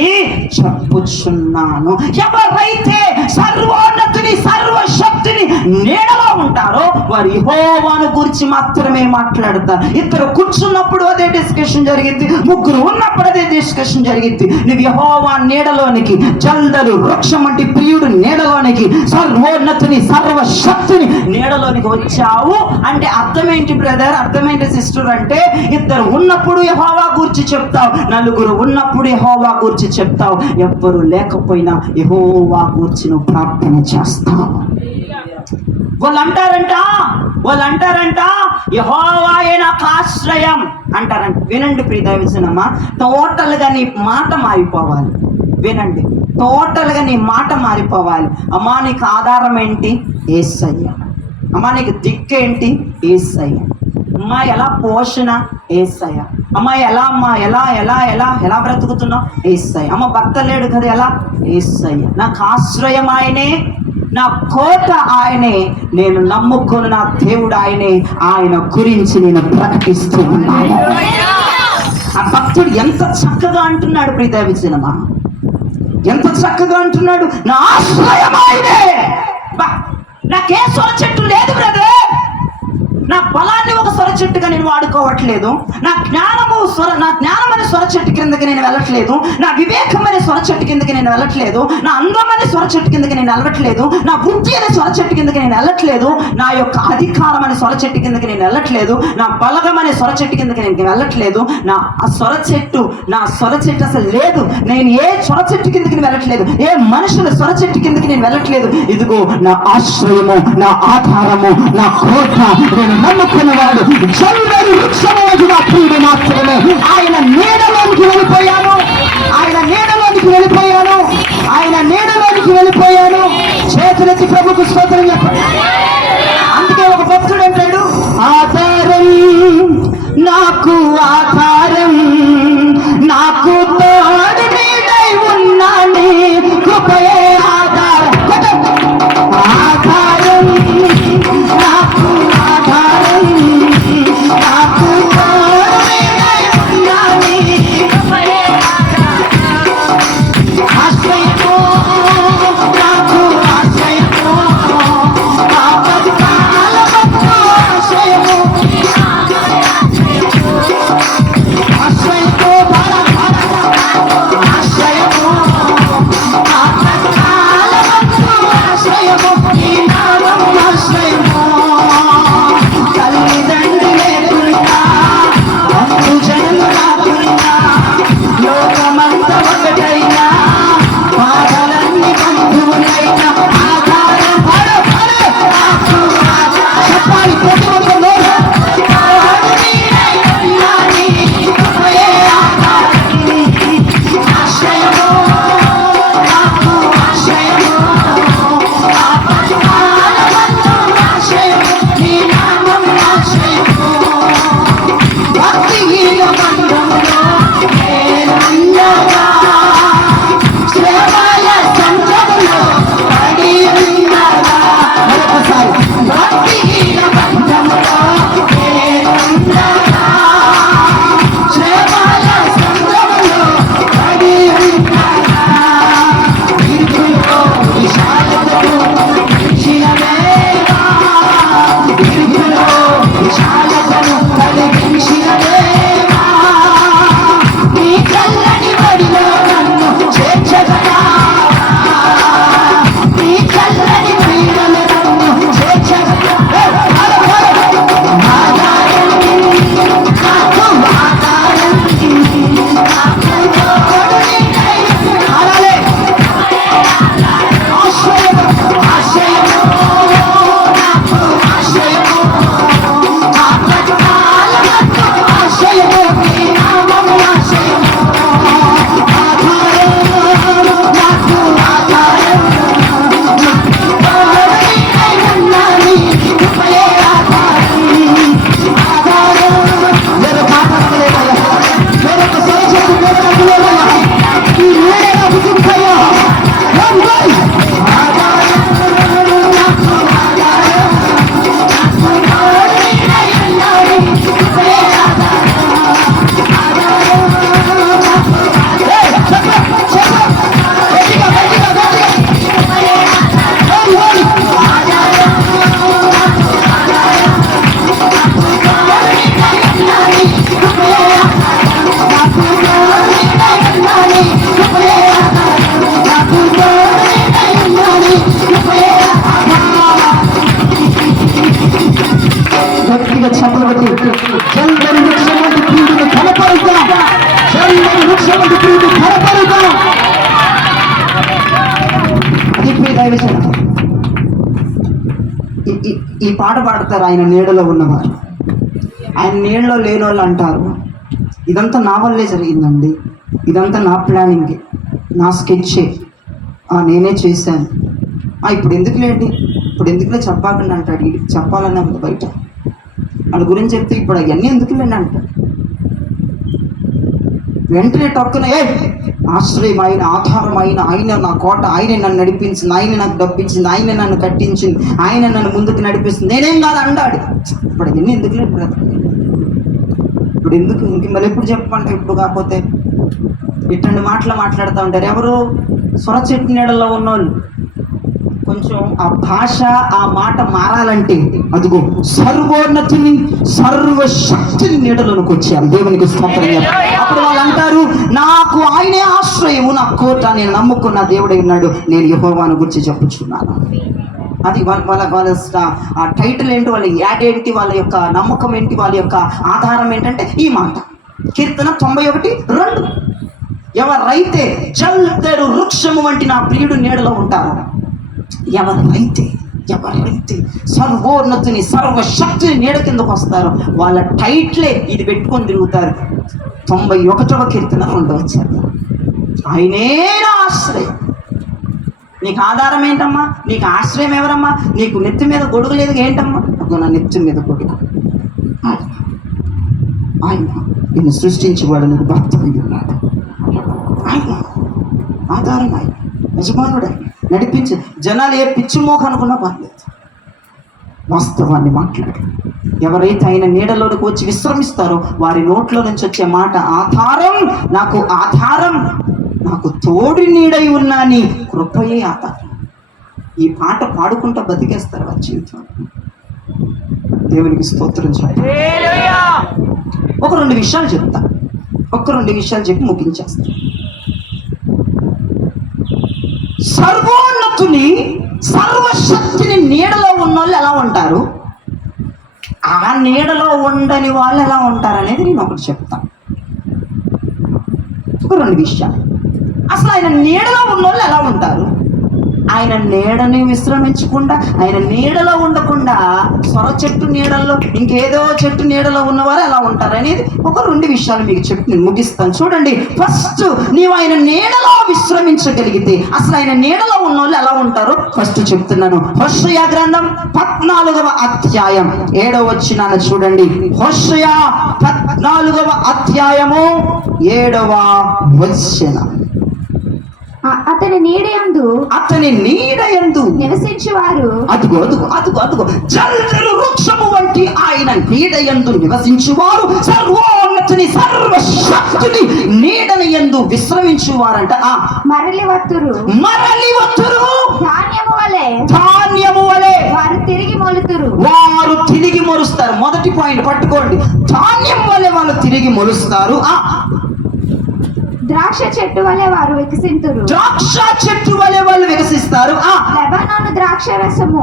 చెప్పుచున్నాను. ఎవరైతే సర్వోన్నతుని సర్వశక్తిని నీడలో ఉంటారో వారు యెహోవాను గూర్చి మాత్రమే మాట్లాడతారు. ఇద్దరు కూర్చున్నప్పుడు అదే డిస్కషన్ జరిగింది, ముగ్గురు ఉన్నప్పుడు అదే డిస్కషన్ జరిగింది. నువ్వు యెహోవా నీడలోనికి, జల్దరు వృక్షం వంటి ప్రియుడు నీడలోనికి, సర్వోన్నతుని సర్వశక్తిని నీడలోనికి వచ్చావు అంటే అర్థం ఏంటి బ్రదర్? అర్థమేంటి సిస్టర్ అంటే, ఇద్దరు ఉన్నప్పుడు యెహోవా గూర్చి చెప్తావు, నలుగురు ఉన్నప్పుడు యెహోవా గూర్చి చెప్తావు, ఎవ్వరు లేకపోయినా యెహోవా గూర్చి నువ్వు ప్రార్థన చేస్తావు. వాళ్ళు అంటారంట యెహోవాయే నాకు ఆశ్రయం అంటారంట. వినండి ప్రియ దైవజనమా, టోటల్ గా నీ మాట మారిపోవాలి. వినండి, టోటల్ గా నీ మాట మారిపోవాలి. అమ్మా నీకు ఆధారం ఏంటి? యేసయ్య. అమ్మా నీకు దిక్కేంటి? యేసయ్య. అమ్మా ఎలా పోషణ? యేసయ్య. అమ్మా ఎలా ఎలా బ్రతుకుతున్నావు? యేసయ్య. అమ్మ భర్త లేడు కదా, ఎలా? యేసయ్య. నాకు ఆశ్రయం ఆయనే, నా కోట ఆయనే, నేను నమ్ముకున్న నా దేవుడు ఆయనే, ఆయన గురించి నేను ప్రకటిస్తూ ఉన్నాను. ఆ భక్తుడు ఎంత చక్కగా అంటున్నాడు ప్రియ దైవజనమా, ఎంత చక్కగా అంటున్నాడు. నా ఆశ్రయం ఆయనే. నాకే సొర చెట్టు లేదు బ్రదర్. నా బలాన్ని ఒక సొర చెట్టుగా నేను వాడుకోవట్లేదు. నా జ్ఞానం అనే సొర చెట్టు కిందకి నేను వెళ్ళట్లేదు. నా వివేకం అనే సొర చెట్టు కిందకి నేను వెళ్ళట్లేదు. నా అందం అనే సొర చెట్టు కిందకి నేను వెళ్ళట్లేదు. నా బుద్ధి అనే సొర చెట్టు కిందకి నేను వెళ్ళట్లేదు. నా యొక్క అధికారం అనే సొర చెట్టు కిందకి నేను వెళ్ళట్లేదు. నా బలగం అనే సొర చెట్టు కిందకి నేను వెళ్ళట్లేదు. నా సొర చెట్టు అసలు లేదు. నేను ఏ సొర చెట్టు కిందకి వెళ్ళట్లేదు. ఏ మనుషుల సొర చెట్టు కిందకి నేను వెళ్ళట్లేదు. ఇదిగో నా ఆశ్రయము, నా ఆధారము, నా కోట, నేను నమ్ముకున్నవాడు జల్దరు వృక్షము నా ప్రియుడు మాత్రమే. ఆయన నీడలోనికి వెళ్ళిపోయాను, ఆయన నీడలోనికి వెళ్ళిపోయాను, ఆయన నీడలోనికి వెళ్ళిపోయాను. చేతులెత్తి ప్రభుకు స్తోత్రం చెప్పండి. అందుకే ఒక భక్తుడు అంటాడు, ఆధారం నాకు ఆధారం, నాకు తోడు నీడై ఉన్నాని, కృపయే ఆధారం, ఆధారం, నాకు ఆధారం, నాకు తోడు నీడై ఉన్నాని, కృపయే ఆశ్రయము, నాకు ఆశ్రయము, ఆపత్కాలమందు ఆశ్రయము, ఆశ్రయము, ఆశ్రయము, ఆపత్కాలమందు ఆశ్రయము, ఈ నామం ఆశ్రయము. తల్లిదండ్రులు లేకుండా, బంధుజనులు రాకుండా, లోకమంతా ఒకటైనా, బాధలన్నీ బంధువులైనా, ఆధారం నాకు చెప్పాలి ప్రతి ఒక్కరు. ఆశ్రయము, నాకు ఆశ్రయము, ఆపత్కాలమందు ఆశ్రయము, నీ నామం ఆశ్రయము. భక్తిహీన బంధములో నేనుండగా, శ్రమల సంచములో పడి ఉండగా, మరొకసారి భక్తిహీన బంధములో నేనుండగా, శ్రమల సంచములో పడి ఉండగా, ఇరుకులో విశాలతను పెంచిన దేవా, ఇరుకులో విశాలతను కలిగించిన దేవా, నీ చల్లని బడిలో నన్ను చేర్చగలవా, నీ చల్లని క్రీడలో నన్ను చేర్చగలవా. ఆధారం, నాకు ఆధారం, నాకు తోడు నీడై ఉన్నాని, ఆశ్రయము, ఆశ్రయము, నాకు ఆశ్రయము, ఆపత్కాలమందు ఆశ్రయము, నీ నామం ఆశ్రయము. ఆధారం, నాకు ఆధారం, తోడు నీడై ఉన్నాని, కృపయే ఆధారం. ఆధారం, వేరొక ఆధారం లేదయ్యా, వేరొక సరస్వతి వేరొకటి లేదయ్యా, ఈ నీడే నాకు దిక్కయ్యా. ఆధారం, నాకు ఆధారం, నాకు తోడు నీడై ఉన్నాని, కృపయే ఆధారం. ఆధారం, నాకు ఆధారం. చెప్పు, గట్టిగా, గట్టిగా, గట్టిగా. ఓడి, ఓడి. ఆధారం, నాకు ఆధారం, నాకు తోడు నీడై ఉన్నాని, కృపయే ఆధారం. నాకు తోడు నీడై ఉన్నాని, కృపయే ఆధారం. నాకు తోడు నీడై ఉన్నాని, కృపయే ఆధారం. గట్టిగా చెప్పబట్టి చల్లని వృక్షం వంటి ప్రియుడిని కనపరుద్దాం, చల్లని వృక్షం వంటి ప్రియుడిని కనపరుద్దాం. అది ప్రియ దైవజన, ఈ పాట పాడతారు ఆయన నీడలో ఉన్నవారు. ఆయన నీడలో లేని వాళ్ళు అంటారు, ఇదంతా నా వల్లే జరిగిందండి, ఇదంతా నా ప్లానింగే, నా స్కెచ్చే, నేనే చేశాను, ఇప్పుడు ఎందుకులేండి, ఇప్పుడు ఎందుకులే చెప్పాకండి అంటాడు. వీడికి చెప్పాలని ఉంది బయట, వాళ్ళ గురించి చెప్తే ఇప్పుడు అవన్నీ ఎందుకులేండి అంటాడు. వెంటనే టక్కున ఆశ్రయమైన, ఆధారమైన, ఆయన నా కోట, ఆయన నన్ను నడిపించింది, ఆయన నాకు డబ్బించింది, ఆయన నన్ను కట్టించింది, ఆయన నన్ను ముందుకు నడిపిస్తుంది, నేనేం కాదు అన్నాడు. ఇప్పుడు అవన్నీ ఎందుకులేండి బ్రతక, ఇప్పుడు ఎందుకు, ఇంక మళ్ళీ ఎప్పుడు చెప్పమంటే ఇప్పుడు కాకపోతే ఇట్లాంటి మాటలు మాట్లాడుతూ ఉంటారు. ఎవరు సొర చెట్టు నీడల్లో ఉన్నోళ్ళు. కొంచెం ఆ భాష, ఆ మాట మారాలంటే అదిగో సర్వోన్నతిని, సర్వశక్తిని నీడలోనికి వచ్చారు. దేవునికి స్తోత్రం. అప్పుడు వాళ్ళు అంటారు, నాకు ఆయనే ఆశ్రయము, నా కోట, నేను నమ్ముకున్న దేవుడై ఉన్నాడు, నేను యెహోవాను గురించి చెప్పుచున్నాను. అది వాళ్ళ ఆ టైటిల్ ఏంటి, వాళ్ళ యాడ్ ఏంటి, వాళ్ళ యొక్క నమ్మకం ఏంటి, వాళ్ళ యొక్క ఆధారం ఏంటంటే ఈ మాట. కీర్తన 91:2. ఎవరైతే చల్లని వృక్షము వంటి నా ప్రియుడు నీడలో ఉంటారో, ఎవరైతే సర్వోన్నతిని, సర్వశక్తిని నీడ కిందకు వస్తారో వాళ్ళ టైట్లే ఇది పెట్టుకొని తిరుగుతారు. 91వ కీర్తన 2వ వచనం. ఆయనే నా ఆశ్రయం. నీకు ఆధారం ఏంటమ్మా? నీకు ఆశ్రయం ఎవరమ్మా? నీకు నెత్తి మీద గొడుగు లేదు ఏంటమ్మా? అప్పుడు నా నెత్తి మీద గొడుగు. ఆయన నిన్ను సృష్టించేవాడు, నీకు భర్త అయి ఉన్నాడు. ఆయన ఆధారం, ఆయన యజమానుడు, ఆయన నడిపించే. జనాలు ఏ పిచ్చి మోక అనుకున్నా పర్లేదు, వాస్తవాన్ని మాట్లాడు. ఎవరైతే ఆయన నీడలోనికి వచ్చి విశ్రమిస్తారో వారి నోట్లో నుంచి వచ్చే మాట ఆధారం, నాకు ఆధారం, నాకు తోడి నీడై ఉన్నా నీ కృపయే ఆధారం. ఈ పాట పాడుకుంటా బతికేస్తారు వారి జీవితం. దేవునికి స్తోత్రం చెప్పి ఒక రెండు విషయాలు చెప్పి ముగించేస్తా. సర్వోన్నతుని సర్వశక్తిని నీడలో ఉన్న వాళ్ళు ఎలా ఉంటారు, ఆ నీడలో ఉండని వాళ్ళు ఎలా ఉంటారు అనేది నేను ఒకటి చెప్తాను. ఒక రెండు విషయాలు. అసలు ఆయన నీడలో ఉన్న వాళ్ళు ఎలా ఉంటారు, ఆయన నీడని విశ్రమించకుండా, ఆయన నీడలో ఉండకుండా సొర చెట్టు నీడల్లో ఇంకేదో చెట్టు నీడలో ఉన్నవారు ఎలా ఉంటారు అనేది ఒక రెండు విషయాలు మీకు చెప్పి నేను ముగిస్తాను. చూడండి, ఫస్ట్ నీవు ఆయన నీడలో విశ్రమించగలిగితే అసలు ఆయన నీడలో ఉన్న వాళ్ళు ఎలా ఉంటారో ఫస్ట్ చెప్తున్నాను. హోషేయ గ్రంథం 14వ అధ్యాయం 7వ వచనాన్ని చూడండి. హోషేయ 14వ అధ్యాయము 7వ వచనం. అతని నీడయందు నివసించువారు, అదుగో జల్దరు వృక్షము వంటి ఆయన నీడయందు నివసించువారు సర్వోన్నతుని సర్వశక్తుని నీడయందు విశ్రమించువారంట. మరలి వత్తురు ధాన్యము వలె వారు తిరిగి మొలుస్తారు. మొదటి పాయింట్ పట్టుకోండి, ధాన్యం వలె వాళ్ళు తిరిగి మొలుస్తారు. ద్రాక్ష చెట్టు వలె వారు వికసింతురు. ద్రాక్ష చెట్టు వలె వాళ్ళు వికసిస్తారు. లెబానోను ద్రాక్షరసము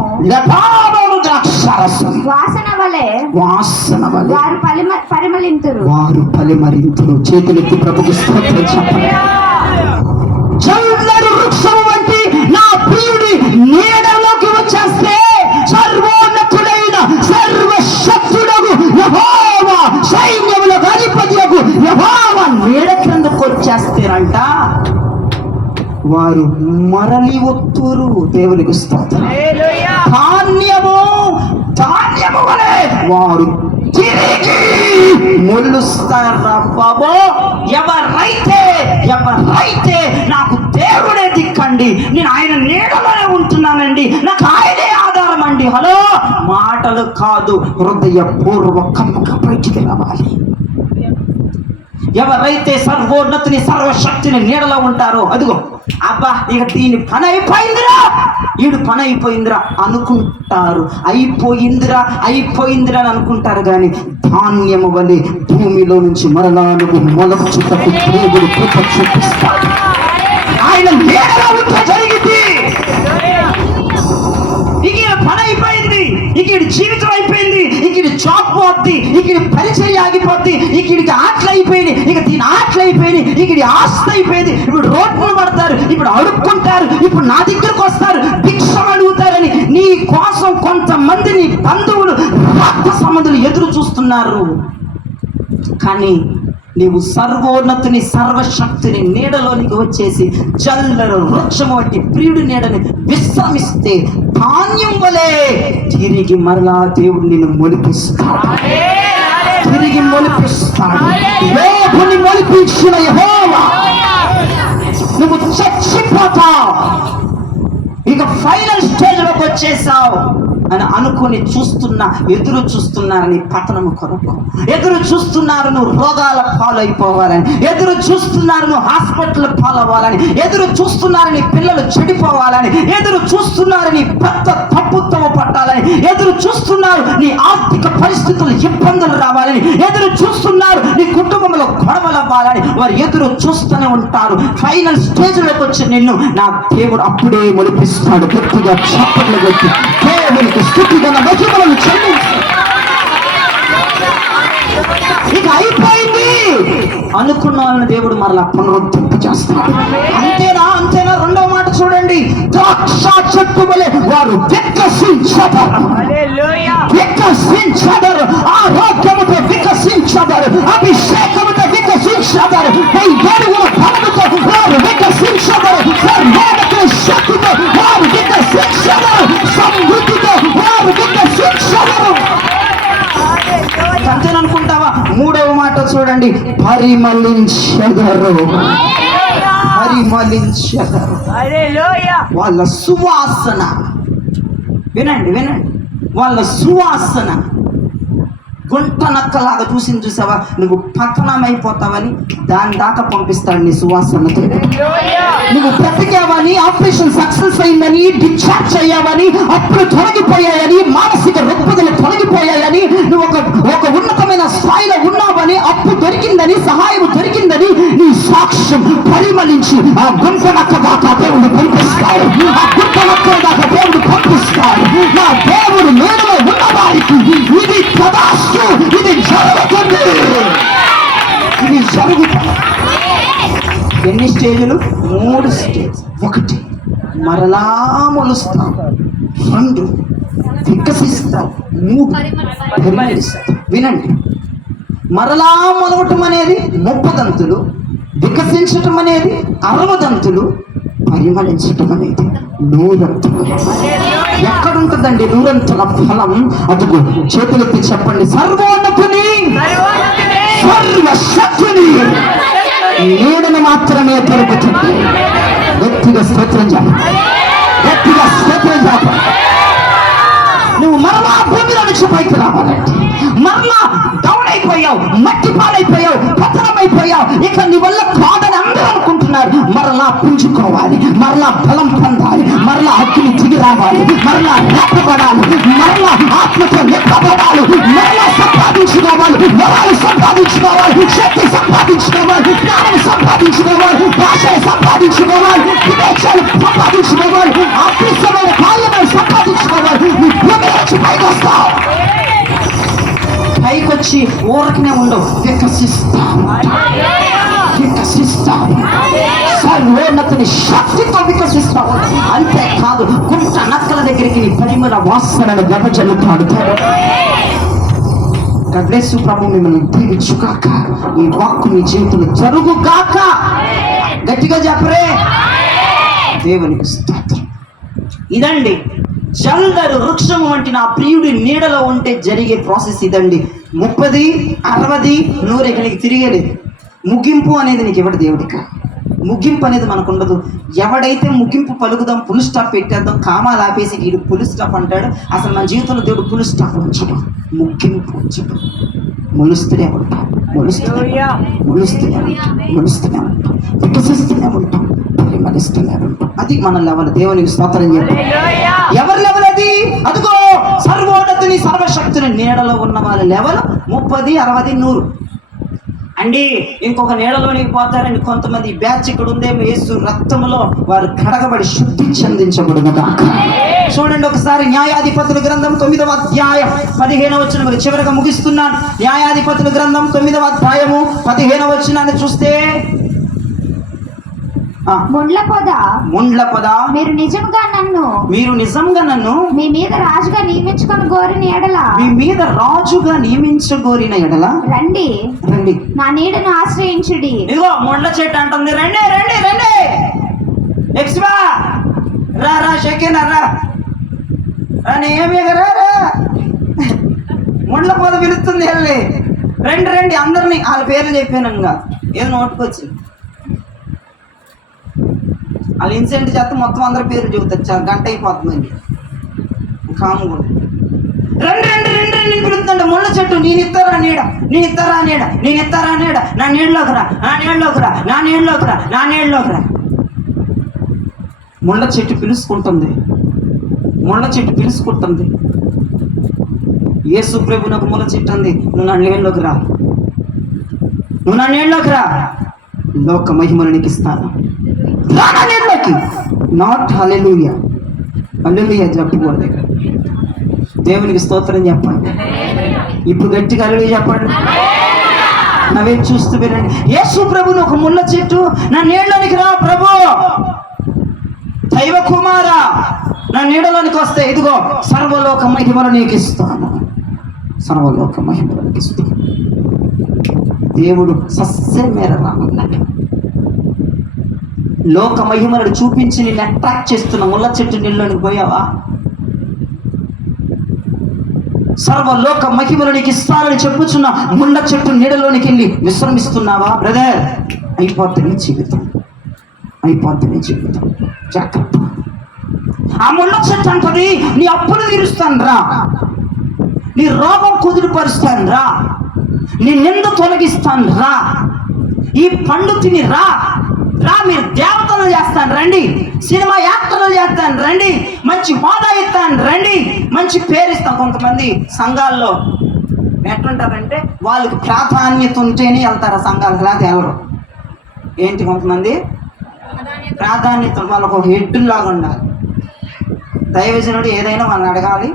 వాసన వలె వారు పరిమళింతురు. చేతులెత్తి ప్రభుకు స్తోత్రం చెప్పండి. చల్లటి వృక్షము వంటి నా ప్రియుడి నీడలోకి వచ్చేస్తే సర్వోన్నతుడైన సర్వశక్తుడగు యెహోవా సైన్యములకు అధిపతియగు యెహోవా నీడ కిందకు వచ్చేస్తారంట. వారు మరలి వత్తురు. దేవునికి స్తోత్రం. ధాన్యము వలె వారు తిరిగి మొలుస్తారా బాబో. ఎవరైతే నాకు దేవుడే దిక్కండి, నేను ఆయన నీడలోనే ఉంటున్నానండి, నాకు ఆయనే ఆధారం అండి, హలో మాటలు కాదు, హృదయపూర్వకంగా బయటికి రావాలి. ఎవరైతే సర్వోన్నతిని సర్వశక్తిని నీడలో ఉంటారో, అదిగో అబ్బా ఇక దీని పని అయిపోయిందిరా, వీడు పని అయిపోయిందిరా అనుకుంటారు. అయిపోయిందిరా అని అనుకుంటారు, కానీ ధాన్యము వలె భూమిలో నుంచి మరలా నువ్వు మొలచుటకు దేవుడు కృప చూపిస్తాడు. ఆయన నీడలో ఉంటే జరిగింది. ఇక పని అయిపోయింది, ఇక జీవితం అయిపోయింది, ఇక జాబ్ పోద్ది, ఇక పరిచయం ఆగిపోద్ది, ఇక ఆటలు అయిపోయింది, ఇక దీని ఆటలు అయిపోయింది, ఇక ఆస్తి అయిపోయింది. ఇప్పుడు రోడ్లు పడతారు, ఇప్పుడు అడుక్కుంటారు, ఇప్పుడు నా దగ్గరకు వస్తారు, భిక్షం అడుగుతారని నీ కోసం కొంతమంది నీ బంధువులు రక్త సంబంధులు ఎదురు చూస్తున్నారు. కానీ నీవు సర్వోన్నతిని సర్వశక్తిని నీడలోనికి వచ్చేసి చల్లరు వృక్షము వంటి ప్రియుడి నీడని విశ్రమిస్తే ధాన్యం వలె తిరిగి మరలా దేవుడు నిన్ను మొలిపిస్తాడు. యోబుని మొలిపించిన యెహోవా నువ్వు చచ్చిపోతావు, ఇక ఫైనల్ స్టేజ్ లోకి వచ్చేసావు అని అనుకుని ఎదురు చూస్తున్నారని పతనము కొరకు, ఎదురు చూస్తున్నారు నువ్వు రోగాల పాలైపోవాలని, ఎదురు చూస్తున్నారు నువ్వు హాస్పిటల్ పాలవ్వాలని, ఎదురు చూస్తున్నారు నీ పిల్లలు చెడిపోవాలని, ఎదురు చూస్తున్నారు నీ భర్త తప్పుతవ పట్టాలని, ఎదురు చూస్తున్నారు నీ ఆర్థిక పరిస్థితులు ఇబ్బందులు రావాలని, ఎదురు చూస్తున్నారు నీ కుటుంబంలో గొడవలు అవ్వాలని వారు ఎదురు చూస్తూనే ఉంటారు. ఫైనల్ స్టేజ్ లోకి వచ్చి నిన్ను నా దేవుడు అప్పుడే మొలిపిస్తాడు. గట్టిగా చప్పట్లు కొట్టి దేవునికి స్తుతిగల మహిమలను చెల్లించు. ఇక అయిపోయింది అనుకున్న వాళ్ళని దేవుడు మరలా పునరుద్ధరింప చేస్తాడు. అంతేనా? రెండవ మాట చూడండి, ద్రాక్ష చెట్టు వలె వారు వికసించదరు, ఆరోగ్యముతో వికసించదరు, అభిషేకముతో వికసించదరు, బలముతో వారు వికసించదరు, శక్తితో వారు వికసించదరు, సమృద్ధితో వారు వికసించదరు. అంతేననుకుంటావా? మూడవ మాట చెప్పండి, పరిమళించెదరు. పరిమళించెదరు. వాళ్ళ సువాసన, వినండి వినండి, వాళ్ళ సువాసన గుంట నక్కలాగా చూసావా, నువ్వు పతనమైపోతావని దాని దాకా పంపిస్తాడు నీ సువాసనతో. నువ్వు బ్రతికావని, ఆపరేషన్ సక్సెస్ అయిందని, డిశ్చార్జ్ అయ్యావని, అప్పుడు తొలగిపోయాయని, మానసిక రుగ్మతలు తొలగిపోయాయని, నువ్వు ఒక ఉన్నతమైన స్థాయిలో ఉన్నావని, అప్పు దొరికిందని, సహాయం దొరికిందని నీ సాక్ష్యం పరిమళించి ఆ గుంట నక్క దాకా దేవుడు పంపిస్తాడు. ఆ గుంట నక్క దాకా దేవుడు పంపిస్తాడు. నా దేవుడు మేడలో ఉన్నవారికి ఇది తదాస్తు, ఇది జరుగుతుంది, ఇది జరుగుతుంది. ఎన్ని స్టేజ్లు? 3 స్టేజ్. 1 మరలా మొలుస్తాం, 2 వికసిస్తాం, 3 పరిమళిస్తాం. వినండి, మరలా మొలవటం అనేది 30 దంతులు, వికసించటం అనేది 60 దంతులు, పరిమళించటం అనేది 100 దంతులు. ఎక్కడుంటుందండి 100 దంతుల ఫలం? అదుగు, చేతులెత్తి చెప్పండి, సర్వోన్నతుని, సర్వశక్తుని నీడను మాత్రమే దొరుకుతుంది. గట్టిగా స్తోత్రం చెప్పండి, గట్టిగా స్తోత్రం చెప్పండి. నువ్వు మరలా భూమిలో నుంచి పైకి రావాలంటే, మరలా డౌన్ అయిపోయావు, మట్టి పాలైపోయావు, పతనమైపోయావు, ఇక నీ వల్ల కాదని అందరూ అనుకుంటున్నారు. మరలా పుంజుకోవాలి, మరలా బలం పొందాలి, మరలా అగ్ని దిగి రావాలి, మరలా రేపబడాలి, మరలా ఆత్మతో నింపబడాలి, మరలా సంపాదించుకోవాలి, వరాలు సంపాదించుకోవాలి, శక్తి సంపాదించుకోవాలి, జ్ఞానం సంపాదించుకోవాలి, భాషను సంపాదించుకోవాలి, వివేచాలు సంపాదించుకోవాలి, ఆత్మీయమైన కార్యములు సంపాదించుకోవాలి. నీ భూమి నుంచి పైకి వస్తావు. పైకొచ్చి ఊరకనే ఉండవు, వికసిస్తావు, వికసిస్తావు, సర్వోన్నతుని శక్తితో వికసిస్తావు. అంతేకాదు, గుంట నక్కల దగ్గరికి నీ పరిమళ వాసనను వెదజల్లుతాడు. గడ్డేసు ప్రభు మిమ్మల్ని దీవించుగాక. ఈ వాక్కు మీ జీవితంలో జరుగుగాక. గట్టిగా చెప్పరే, దేవునికి స్తోత్రం. ఇదండి చల్దరు వృక్షము వంటి నా ప్రియుడి నీడలో ఉంటే జరిగే ప్రాసెస్ ఇదండి. 30, 60, 100 ఇక్కడికి తిరిగేది. ముగింపు అనేది నీకు ఇవ్వడు దేవుడికి. ముగింపు అనేది మనకు ఉండదు. ఎవడైతే ముగింపు పలుకుదాం, ఫుల్ స్టాప్ పెట్టేద్దాం, కామాలు ఆపేసి వీడు ఫుల్ స్టాప్ అంటాడు. అసలు మన జీవితంలో దేవుడు ఫుల్ స్టాప్ ఉంచడు, ముగింపు ఉంచడు. మొలుస్తూనే ఉంటాం, మొలుస్తూనే ఉంటాం, వికసిస్తూనే ఉంటాం, పరిమళిస్తూనే ఉంటాం. అది మన లెవెల్. దేవునికి స్తోత్రం చెప్పి. ఎవరి లెవెల్ అది? అదిగో సర్వోన్నతుని, సర్వశక్తుని నీడలో ఉన్న వాళ్ళ లెవెల్ 30, 60, 100 అండి. ఇంకొక నీడలోనికి పోతారండి కొంతమంది. బ్యాచ్ ఇక్కడ ఉందేమో, యేసు రక్తములో వారు కడగబడి శుద్ధి చెందించబడును గాక. చూడండి ఒకసారి న్యాయాధిపతుల గ్రంథం 9వ అధ్యాయం 15వ వచనం, చివరిగా ముగిస్తున్నాను. న్యాయాధిపతుల గ్రంథం 9వ అధ్యాయము 15వ వచనాన్ని చూస్తే, ముండ్ల పొద, మీరు నిజంగా నన్ను మీ మీద రాజుగా నియమించగోరిన ఎడల రండి, నా నీడను ఆశ్రయించుడి. ఇదిగో ముండ్ల చెట్టు అంటుంది, రండి రండి రండి, ఎక్స్వా రా రా, షెకెన్ రా రా, ముండ్ల పొద పిలుస్తుంది, వెళ్ళి రండి రండి అందరినీ. వాళ్ళ పేర్లు చెప్పాను, ఇంకా ఏదో నోటుకొచ్చింది. వాళ్ళు ఇన్సిడెంట్ చేస్తే మొత్తం అందరి పేరు చెబుతారు, గంట అయిపోతుందండి. కాముగా రండి రండి రండి రండి పిలుస్తుందండి. ముళ్ళ చెట్టు, నేను ఇస్తారా నీడ, నేను ఇస్తారా నీడ, నేను ఇస్తారా నీడ, నా నీళ్ళలోకి రా, నా నీళ్ళలోకి రా, నా నీళ్ళలోకి రా, నా నీళ్ళలోకి రా. ముళ్ళ చెట్టు పిలుచుకుంటుంది, ముళ్ళ చెట్టు పిలుచుకుంటుంది. యేసు ప్రభు నాకు ముళ్ళ చెట్టు అంది, నువ్వు నా నీళ్ళలోకి రా, నువ్వు నా నీళ్ళలోకి రా, లోక మహిమను నీకు ఇస్తాను. నాట్ హల్లెలూయా, హల్లెలూయా చెప్పకూడదు. దేవునికి స్తోత్రం చెప్పండి. ఇప్పుడు గట్టిగా హల్లెలూయా చెప్పండి. నవే చూస్తూ వినండి. యేసు ప్రభుని ఒక ముళ్ళ చెట్టు, నా నీళ్ళలోనికి రా ప్రభు, దైవ కుమారా నా నీడలోనికి వస్తే ఇదిగో సర్వలోక మహిమను నీకు ఇస్తాను, సర్వలోక మహిమను నీకు ఇస్తాను. దేవుడు సస్య మేర రామన్నాడు. లోక మహిమను చూపించి నిన్ను అట్రాక్ట్ చేస్తున్న ముళ్ళ చెట్టు నీళ్ళలోనికి పోయావా? సర్వలోక మహిమలు నీకు ఇస్తానని చెప్పుచున్న ముళ్ళ చెట్టు నీడలోనికి వెళ్ళి విశ్రమిస్తున్నావా బ్రదర్? అయిపోతుంది జీవితం, అయిపోతుంది జీవితం. జాగ్రత్త. ఆ ముళ్ళ చెట్టు అంటది, నీ అప్పులు తీరుస్తాను రా, నీ రోగం కుదురుపరుస్తాను రా, నీ నింద తొలగిస్తాను రా, ఈ పండు తిని రా, మీరు దేవతలు చేస్తాను రండి, సినిమా యాక్టర్లు చేస్తాను రండి, మంచి హోదా ఇస్తాను రండి, మంచి పేరు ఇస్తాను. కొంతమంది సంఘాల్లో ఎట్లుంటారంటే వాళ్ళకి ప్రాధాన్యత ఉంటేనే వెళ్తారు ఆ సంఘాలకు, లేదా ఎవరు ఏంటి కొంతమంది ప్రాధాన్యత వాళ్ళకు ఒక హెడ్లాగా ఉండాలి. దైవజనుడు ఏదైనా వాళ్ళని అడగాలి,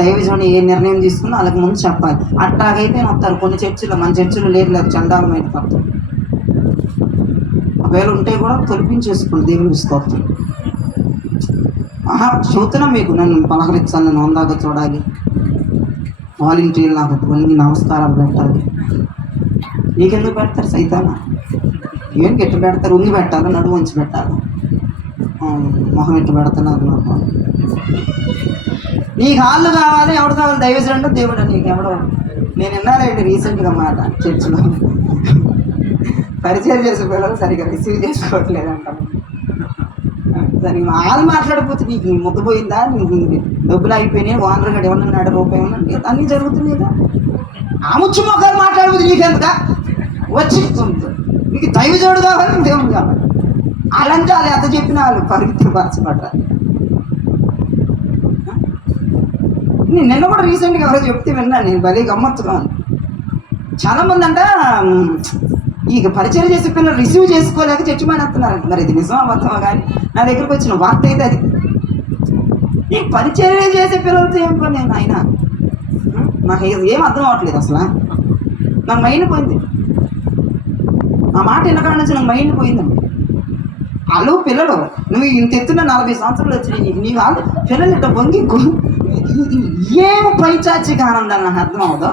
దైవజనుడు ఏ నిర్ణయం తీసుకున్నా వాళ్ళకి ముందు చెప్పాలి. అట్టాగైతే వస్తారు. కొన్ని చర్చిలో, మన చర్చిలో లేదు చండాలమైన పద్ధతి. ఒకవేళ ఉంటే కూడా తొలిపించేసుకోండి. దేవుని స్తోత్రం. చూస్తున్నా మీకు నన్ను పలకరించాలి, నన్ను అందాక చూడాలి, వాలంటీర్లు నాకు కొన్ని నమస్కారాలు పెట్టాలి. నీకెందుకు పెడతారు సైతానా? ఏం ఎట్టు పెడతారు? ఉంగి పెట్టాలి, నడువు వంచి పెట్టాలి, మొహం ఎట్టు పెడుతున్నారు నాకు. నీకు హాళ్ళు కావాలి, ఎవడు కావాలి? దైవజనుడు దేవుడు. నీకు ఎవడో నేను విన్నానండి రీసెంట్గా మాట చర్చిలో, పరిచయం చేసే పిల్లలు సరిగ్గా రిసీవ్ చేసుకోవట్లేదంట. దానికి వాళ్ళు మాట్లాడకపోతే నీకు ముద్దపోయిందా, నీకు డబ్బులు అయిపోయినాయి, ఓనర్ గడు ఏమన్నాడు, రూపాయి ఏమన్నా, అన్నీ జరుగుతున్నాయి కదా. ఆ ముచ్చు మొక్కలు మాట్లాడకపోతే నీకెంత వచ్చి నీకు దైవజోడు కావాలి, దేవుడు కావాలి. వాళ్ళంటే వాళ్ళు ఎంత చెప్పినా వాళ్ళు పరచబడ్డారు. నేను నిన్న కూడా రీసెంట్గా ఎవరో చెప్తే విన్నాను, నేను భలే గమ్మత్తుగా ఉంది. చాలామంది అంట ఇక పరిచయం చేసే పిల్లలు రిసీవ్ చేసుకోలేక చచ్చిపోయినట్టున్నారంట. మరి ఇది నిజమా అబద్ధమా? కానీ నా దగ్గరకు వచ్చిన వార్త అయితే అది. ఈ పరిచయం చేసే పిల్లలతో ఏం పని ఆయన? నాకు ఏం అర్థం అవ్వట్లేదు అసలు. నాకు మైండ్ పోయింది ఆ మాట వినకాడ నుంచి, నాకు మైండ్ పోయిందండి. వాళ్ళు పిల్లలు, నువ్వు ఇంత ఎత్తున 40 సంవత్సరాలు వచ్చినాయి నీకు వాళ్ళు పిల్లలు ఇట్లా పొంగి ఏం పైచాచిక ఆనందాన్ని నాకు అర్థం అవుదా?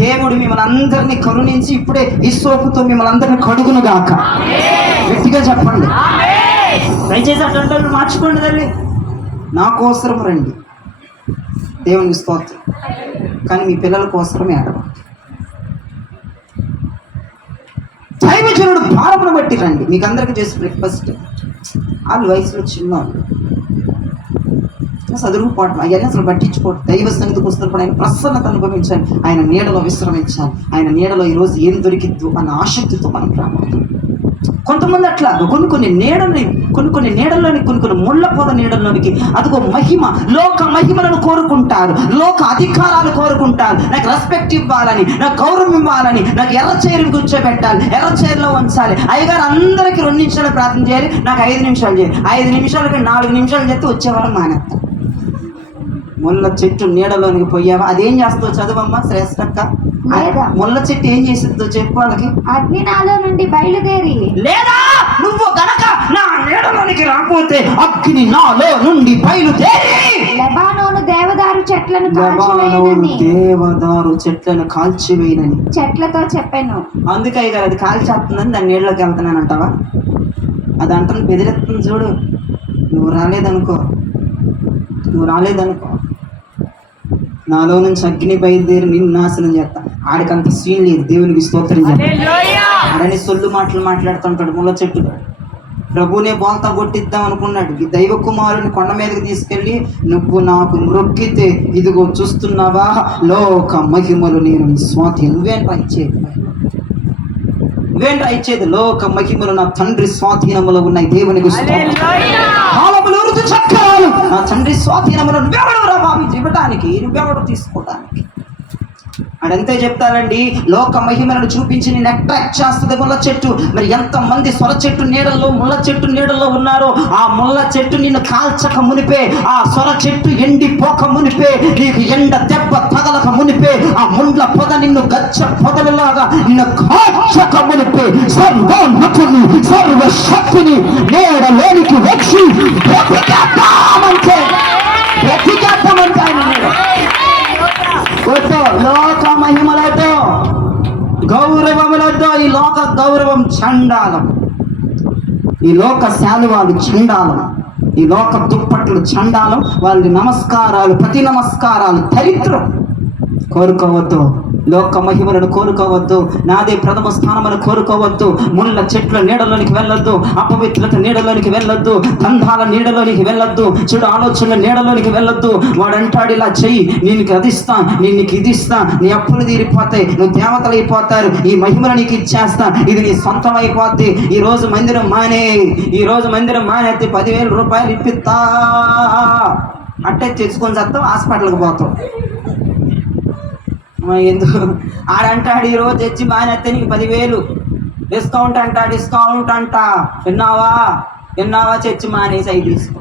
దేవుడు మిమ్మల్ని అందరినీ కరుణించి ఇప్పుడే ఈ సోపుతో మిమ్మల్ని అందరినీ కడుగును గాక. గట్టిగా చెప్పండి. దయచేసి అట్లాంటి మార్చుకోండి తల్లి. నా కోసరం రండి, దేవునికి స్తోత్రం. కానీ మీ పిల్లల కోసరమే అడగండి. దైవజనుడు భారమును బట్టి రండి. మీకు అందరికీ చేసి బ్రేక్ఫాస్ట్. వాళ్ళు వయసులో చిన్నవాళ్ళు, చదువు పాటలు అవన్నీ అసలు పట్టించుకోవడం. దైవ సన్నిధికి వస్తున్నప్పుడు ఆయన ప్రసన్నత అనుభవించాలి, ఆయన నీడలో విశ్రమించాలి. ఆయన నీడలో ఈరోజు ఏం దొరికిద్దు అన్న ఆసక్తితో మనం రావాలి. కొంతమంది అట్లా కొన్ని నీడల్లోని కొన్ని ముళ్ళ పొద నీడల్లోనికి అదిగో మహిమ, లోక మహిమలను కోరుకుంటారు, లోక అధికారాలు కోరుకుంటారు. నాకు రెస్పెక్ట్ ఇవ్వాలని, నాకు గౌరవం ఇవ్వాలని, నాకు ఎర్ర చైర్ని కూర్చోబెట్టాలి, ఎర్ర చైర్లో ఉంచాలి. అయ్యగారు అందరికీ 2 నిమిషాలు ప్రార్థన చేయాలి, నాకు 5 నిమిషాలు చేయాలి. 5 నిమిషాలకి 4 నిమిషాలు చేస్తే వచ్చేవాళ్ళం మానేస్తాం. ముళ్ళ చెట్టు నీడలోనికి పోయావా? అదేం చేస్తావు చదువమ్మా శ్రేష్టక్క. ముళ్ళ చెట్టు ఏం చేసిందో చెప్పు వాళ్ళకి. అగ్ని నాలో నుండి బయలుదేరి, లేదా నువ్వు గనక నా నీడలోనికి రాకపోతే అగ్ని నాలో నుండి బయలుదేరి లెబానోను దేవదారు చెట్లను కాల్చివేయనని, దేవదారు చెట్లను కాల్చివేయనని చెట్లతో చెప్పాను. అందుకే కదా అది కాల్చేస్తుందని దాని నీళ్ళలోకి వెళ్తున్నానంటావా? అది అంటాను బెదిరెత్తుంది చూడు. నువ్వు రాలేదనుకో నాలో నుంచి అగ్ని బయలుదేరి నిన్ను నాశనం చేస్తా. ఆడికంత సీన్ లేదు. దేవునికి స్తోత్రం చేస్తా. ఆడని సొల్లు మాటలు మాట్లాడుతుంటాడు ముళ్ళ చెట్టు. ప్రభునే బోల్తా కొట్టిద్దాం అనుకున్నాడు. ఈ దైవ కుమారుని కొండ మీదకి తీసుకెళ్ళి, నువ్వు నాకు మ్రొక్కితే ఇదిగో చూస్తున్నావా లోక మహిమలు నేను స్వాధీనం. నువ్వేంట్రా ఇచ్చేది? లోక మహిమలు నా తండ్రి స్వాధీనములో ఉన్నాయి. దేవునికి చక్రాలు నా తండ్రి స్వాధీనములో. నువ్వెవడు రా బాబు ఇవ్వటానికి, నువ్వెవడు తీసుకోవడానికి? అడంతే చెప్తారండి. లోక మహిమలను చూపించి నేను అట్రాక్ట్ చేస్తుంది ముళ్ళ చెట్టు. మరి ఎంతమంది సొర చెట్టు నీడల్లో, ముళ్ళ చెట్టు నీడల్లో ఉన్నారో, ఆ ముళ్ళ చెట్టు నిన్ను కాల్చక మునిపే, ఆ సొర చెట్టు ఎండిపోక మునిపే, నీకు ఎండ దెబ్బ తగలక మునిపే, ఆ ముండ్ల పొద నిన్ను గచ్చ పొదలలాగా నిన్ను కాల్చక మునిపే, సర్వోన్నతుని సర్వశక్తిని నీడలోనికి వచ్చి బ్రతికేద్దామంటే ఆయన లోక మహిమలతో, గౌరవములతో. ఈ లోక గౌరవం చండాలం, ఈ లోక శాలువాలు చండాలం. ఈ లోక దుప్పట్లు చండాలం, వాళ్ళ నమస్కారాలు, ప్రతి నమస్కారాలు దరిద్రం. కోరుకోవద్దు, లోక మహిమలను కోరుకోవద్దు, నాదే ప్రథమ స్థానమని కోరుకోవద్దు, ముళ్ళ చెట్ల నీడలోనికి వెళ్ళొద్దు, అపవిత్రత నీడలోనికి వెళ్ళొద్దు, దంధాల నీడలోనికి వెళ్ళొద్దు, చెడు ఆలోచనల నీడలోనికి వెళ్ళొద్దు. వాడు అంటాడు, ఇలా చెయ్యి, నేను అది ఇస్తా, నేను నీకు ఇది ఇస్తా, నీ అప్పులు తీరిపోతాయి, నువ్వు దేవతలు అయిపోతారు, ఈ మహిమను నీకు ఇచ్చేస్తా, ఇది నీ సొంతం అయిపోద్ది. ఈ రోజు మందిరం మానేస్తే 10,000 రూపాయలు ఇప్పిస్తా అంటే తెచ్చుకొని చేస్తావు, హాస్పిటల్కి పోతావు. ఎందుకు ఆడంటాడు, ఈరోజు తెచ్చి మానేస్తే నీకు 10,000 డిస్కౌంట్ అంట. విన్నావా చర్చి మానేసి అవి తీసుకో,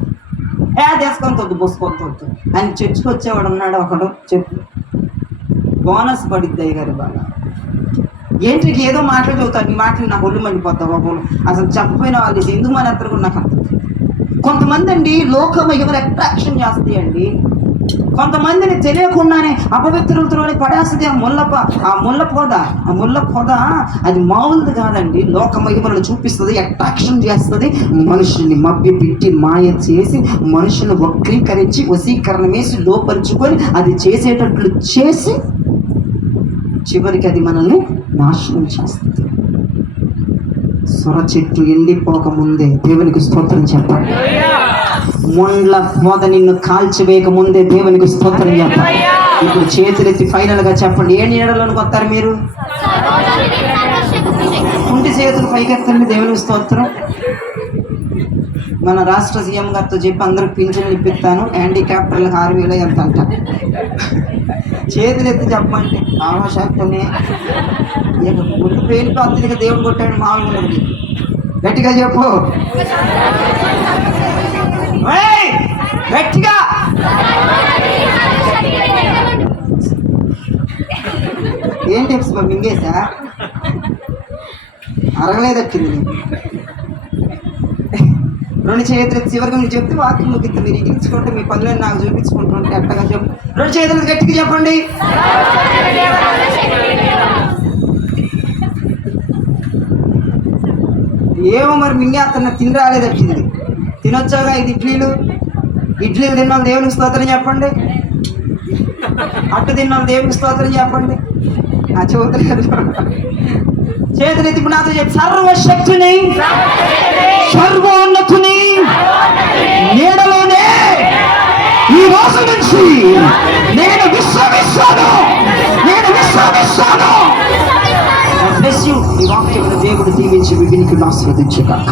తీసుకొని తొద్దు పోసుకోవద్దు అని చర్చికి వచ్చేవాడు ఉన్నాడు ఒకడు. చెప్పు, బోనస్ పడిద్ది అయ్యగారు బాగా. ఏంటికి ఏదో మాటలు చదువుతారు, నీ మాటలు నాకు ఒళ్ళు మండిపోతావు బాబు. అసలు చెప్పపోయిన వాళ్ళు ఇది ఎందుకు మన ఎత్తరకు నాకు అర్థం. కొంతమంది అండి లోకం ఎవరు అట్రాక్షన్ చేస్తాయండి, కొంతమందిని తెలియకుండానే అపవిత్రులతో పడేస్తుంది. ఆ ముళ్ళ పొద అది మామూలుది కాదండి, లోక మహిమలను చూపిస్తుంది, అట్రాక్షన్ చేస్తుంది, మనుషుల్ని మభ్య పెట్టి మాయ చేసి మనుషులను వక్రీకరించి వశీకరణ వేసి లోపరుచుకొని అది చేసేటట్లు చేసి చివరికి అది మనల్ని నాశనం చేస్తుంది. సొర చెట్టు ఎండిపోక ముందే దేవునికి స్తోత్రం చెప్పండి. ముండ్ల పొద నిన్ను కాల్చివేయక ముందే దేవునికి స్తోత్రం చెప్పండి. ఇప్పుడు చేతులెత్తి ఫైనల్ గా చెప్పండి, ఏ నీడలోనికి వస్తారు మీరు? కుంటి చేతులు పైకెత్తండి, దేవునికి స్తోత్రం. మన రాష్ట్ర సీఎం గారితో చెప్పి అందరికి పింఛన్లు ఇప్పిస్తాను, హ్యాండిక్యాప్టర్లకు 6,000 ఎంత అంట. చేతులు ఎత్తి చెప్పండి, ఆవశాఖనే ముందు పేరుతో అత్యధిక దేవుడు కొట్టాడు, మామూలు గట్టిగా చెప్పు, గట్టిగా. ఏం టిప్స్ మింగేసా? అరగలేదట్టింది. 2 చేతులు చివరికి మీరు చెప్తే వాక్యం ముగిద్దాం. మీరు ఎగిరించుకుంటే మీ పనులను నాకు చూపించుకుంటుంటే అట్టగా చెప్పు. 2 చేతులు గట్టిగా చెప్పండి. ఏమో మరి మింగేస్తున్నా, తిని రాలేదట్టింది. తినొచ్చాగా 5 ఇడ్లీలు తిన్నాం, దేవునికి స్తోత్రం చెప్పండి. అట్టు తిన్నాం, దేవునికి స్తోత్రం చెప్పండి. ఆ చేతులు ఎత్తి నాతో చెప్పి, సర్వశక్తిని సర్వోన్నతుని నీడలోనే ఈ రోజు నుంచి నేను విశ్రమిస్తాను. ఈ వాక్యం దేవుడు దీవించి వినికి ఆశీర్వదించుగాక.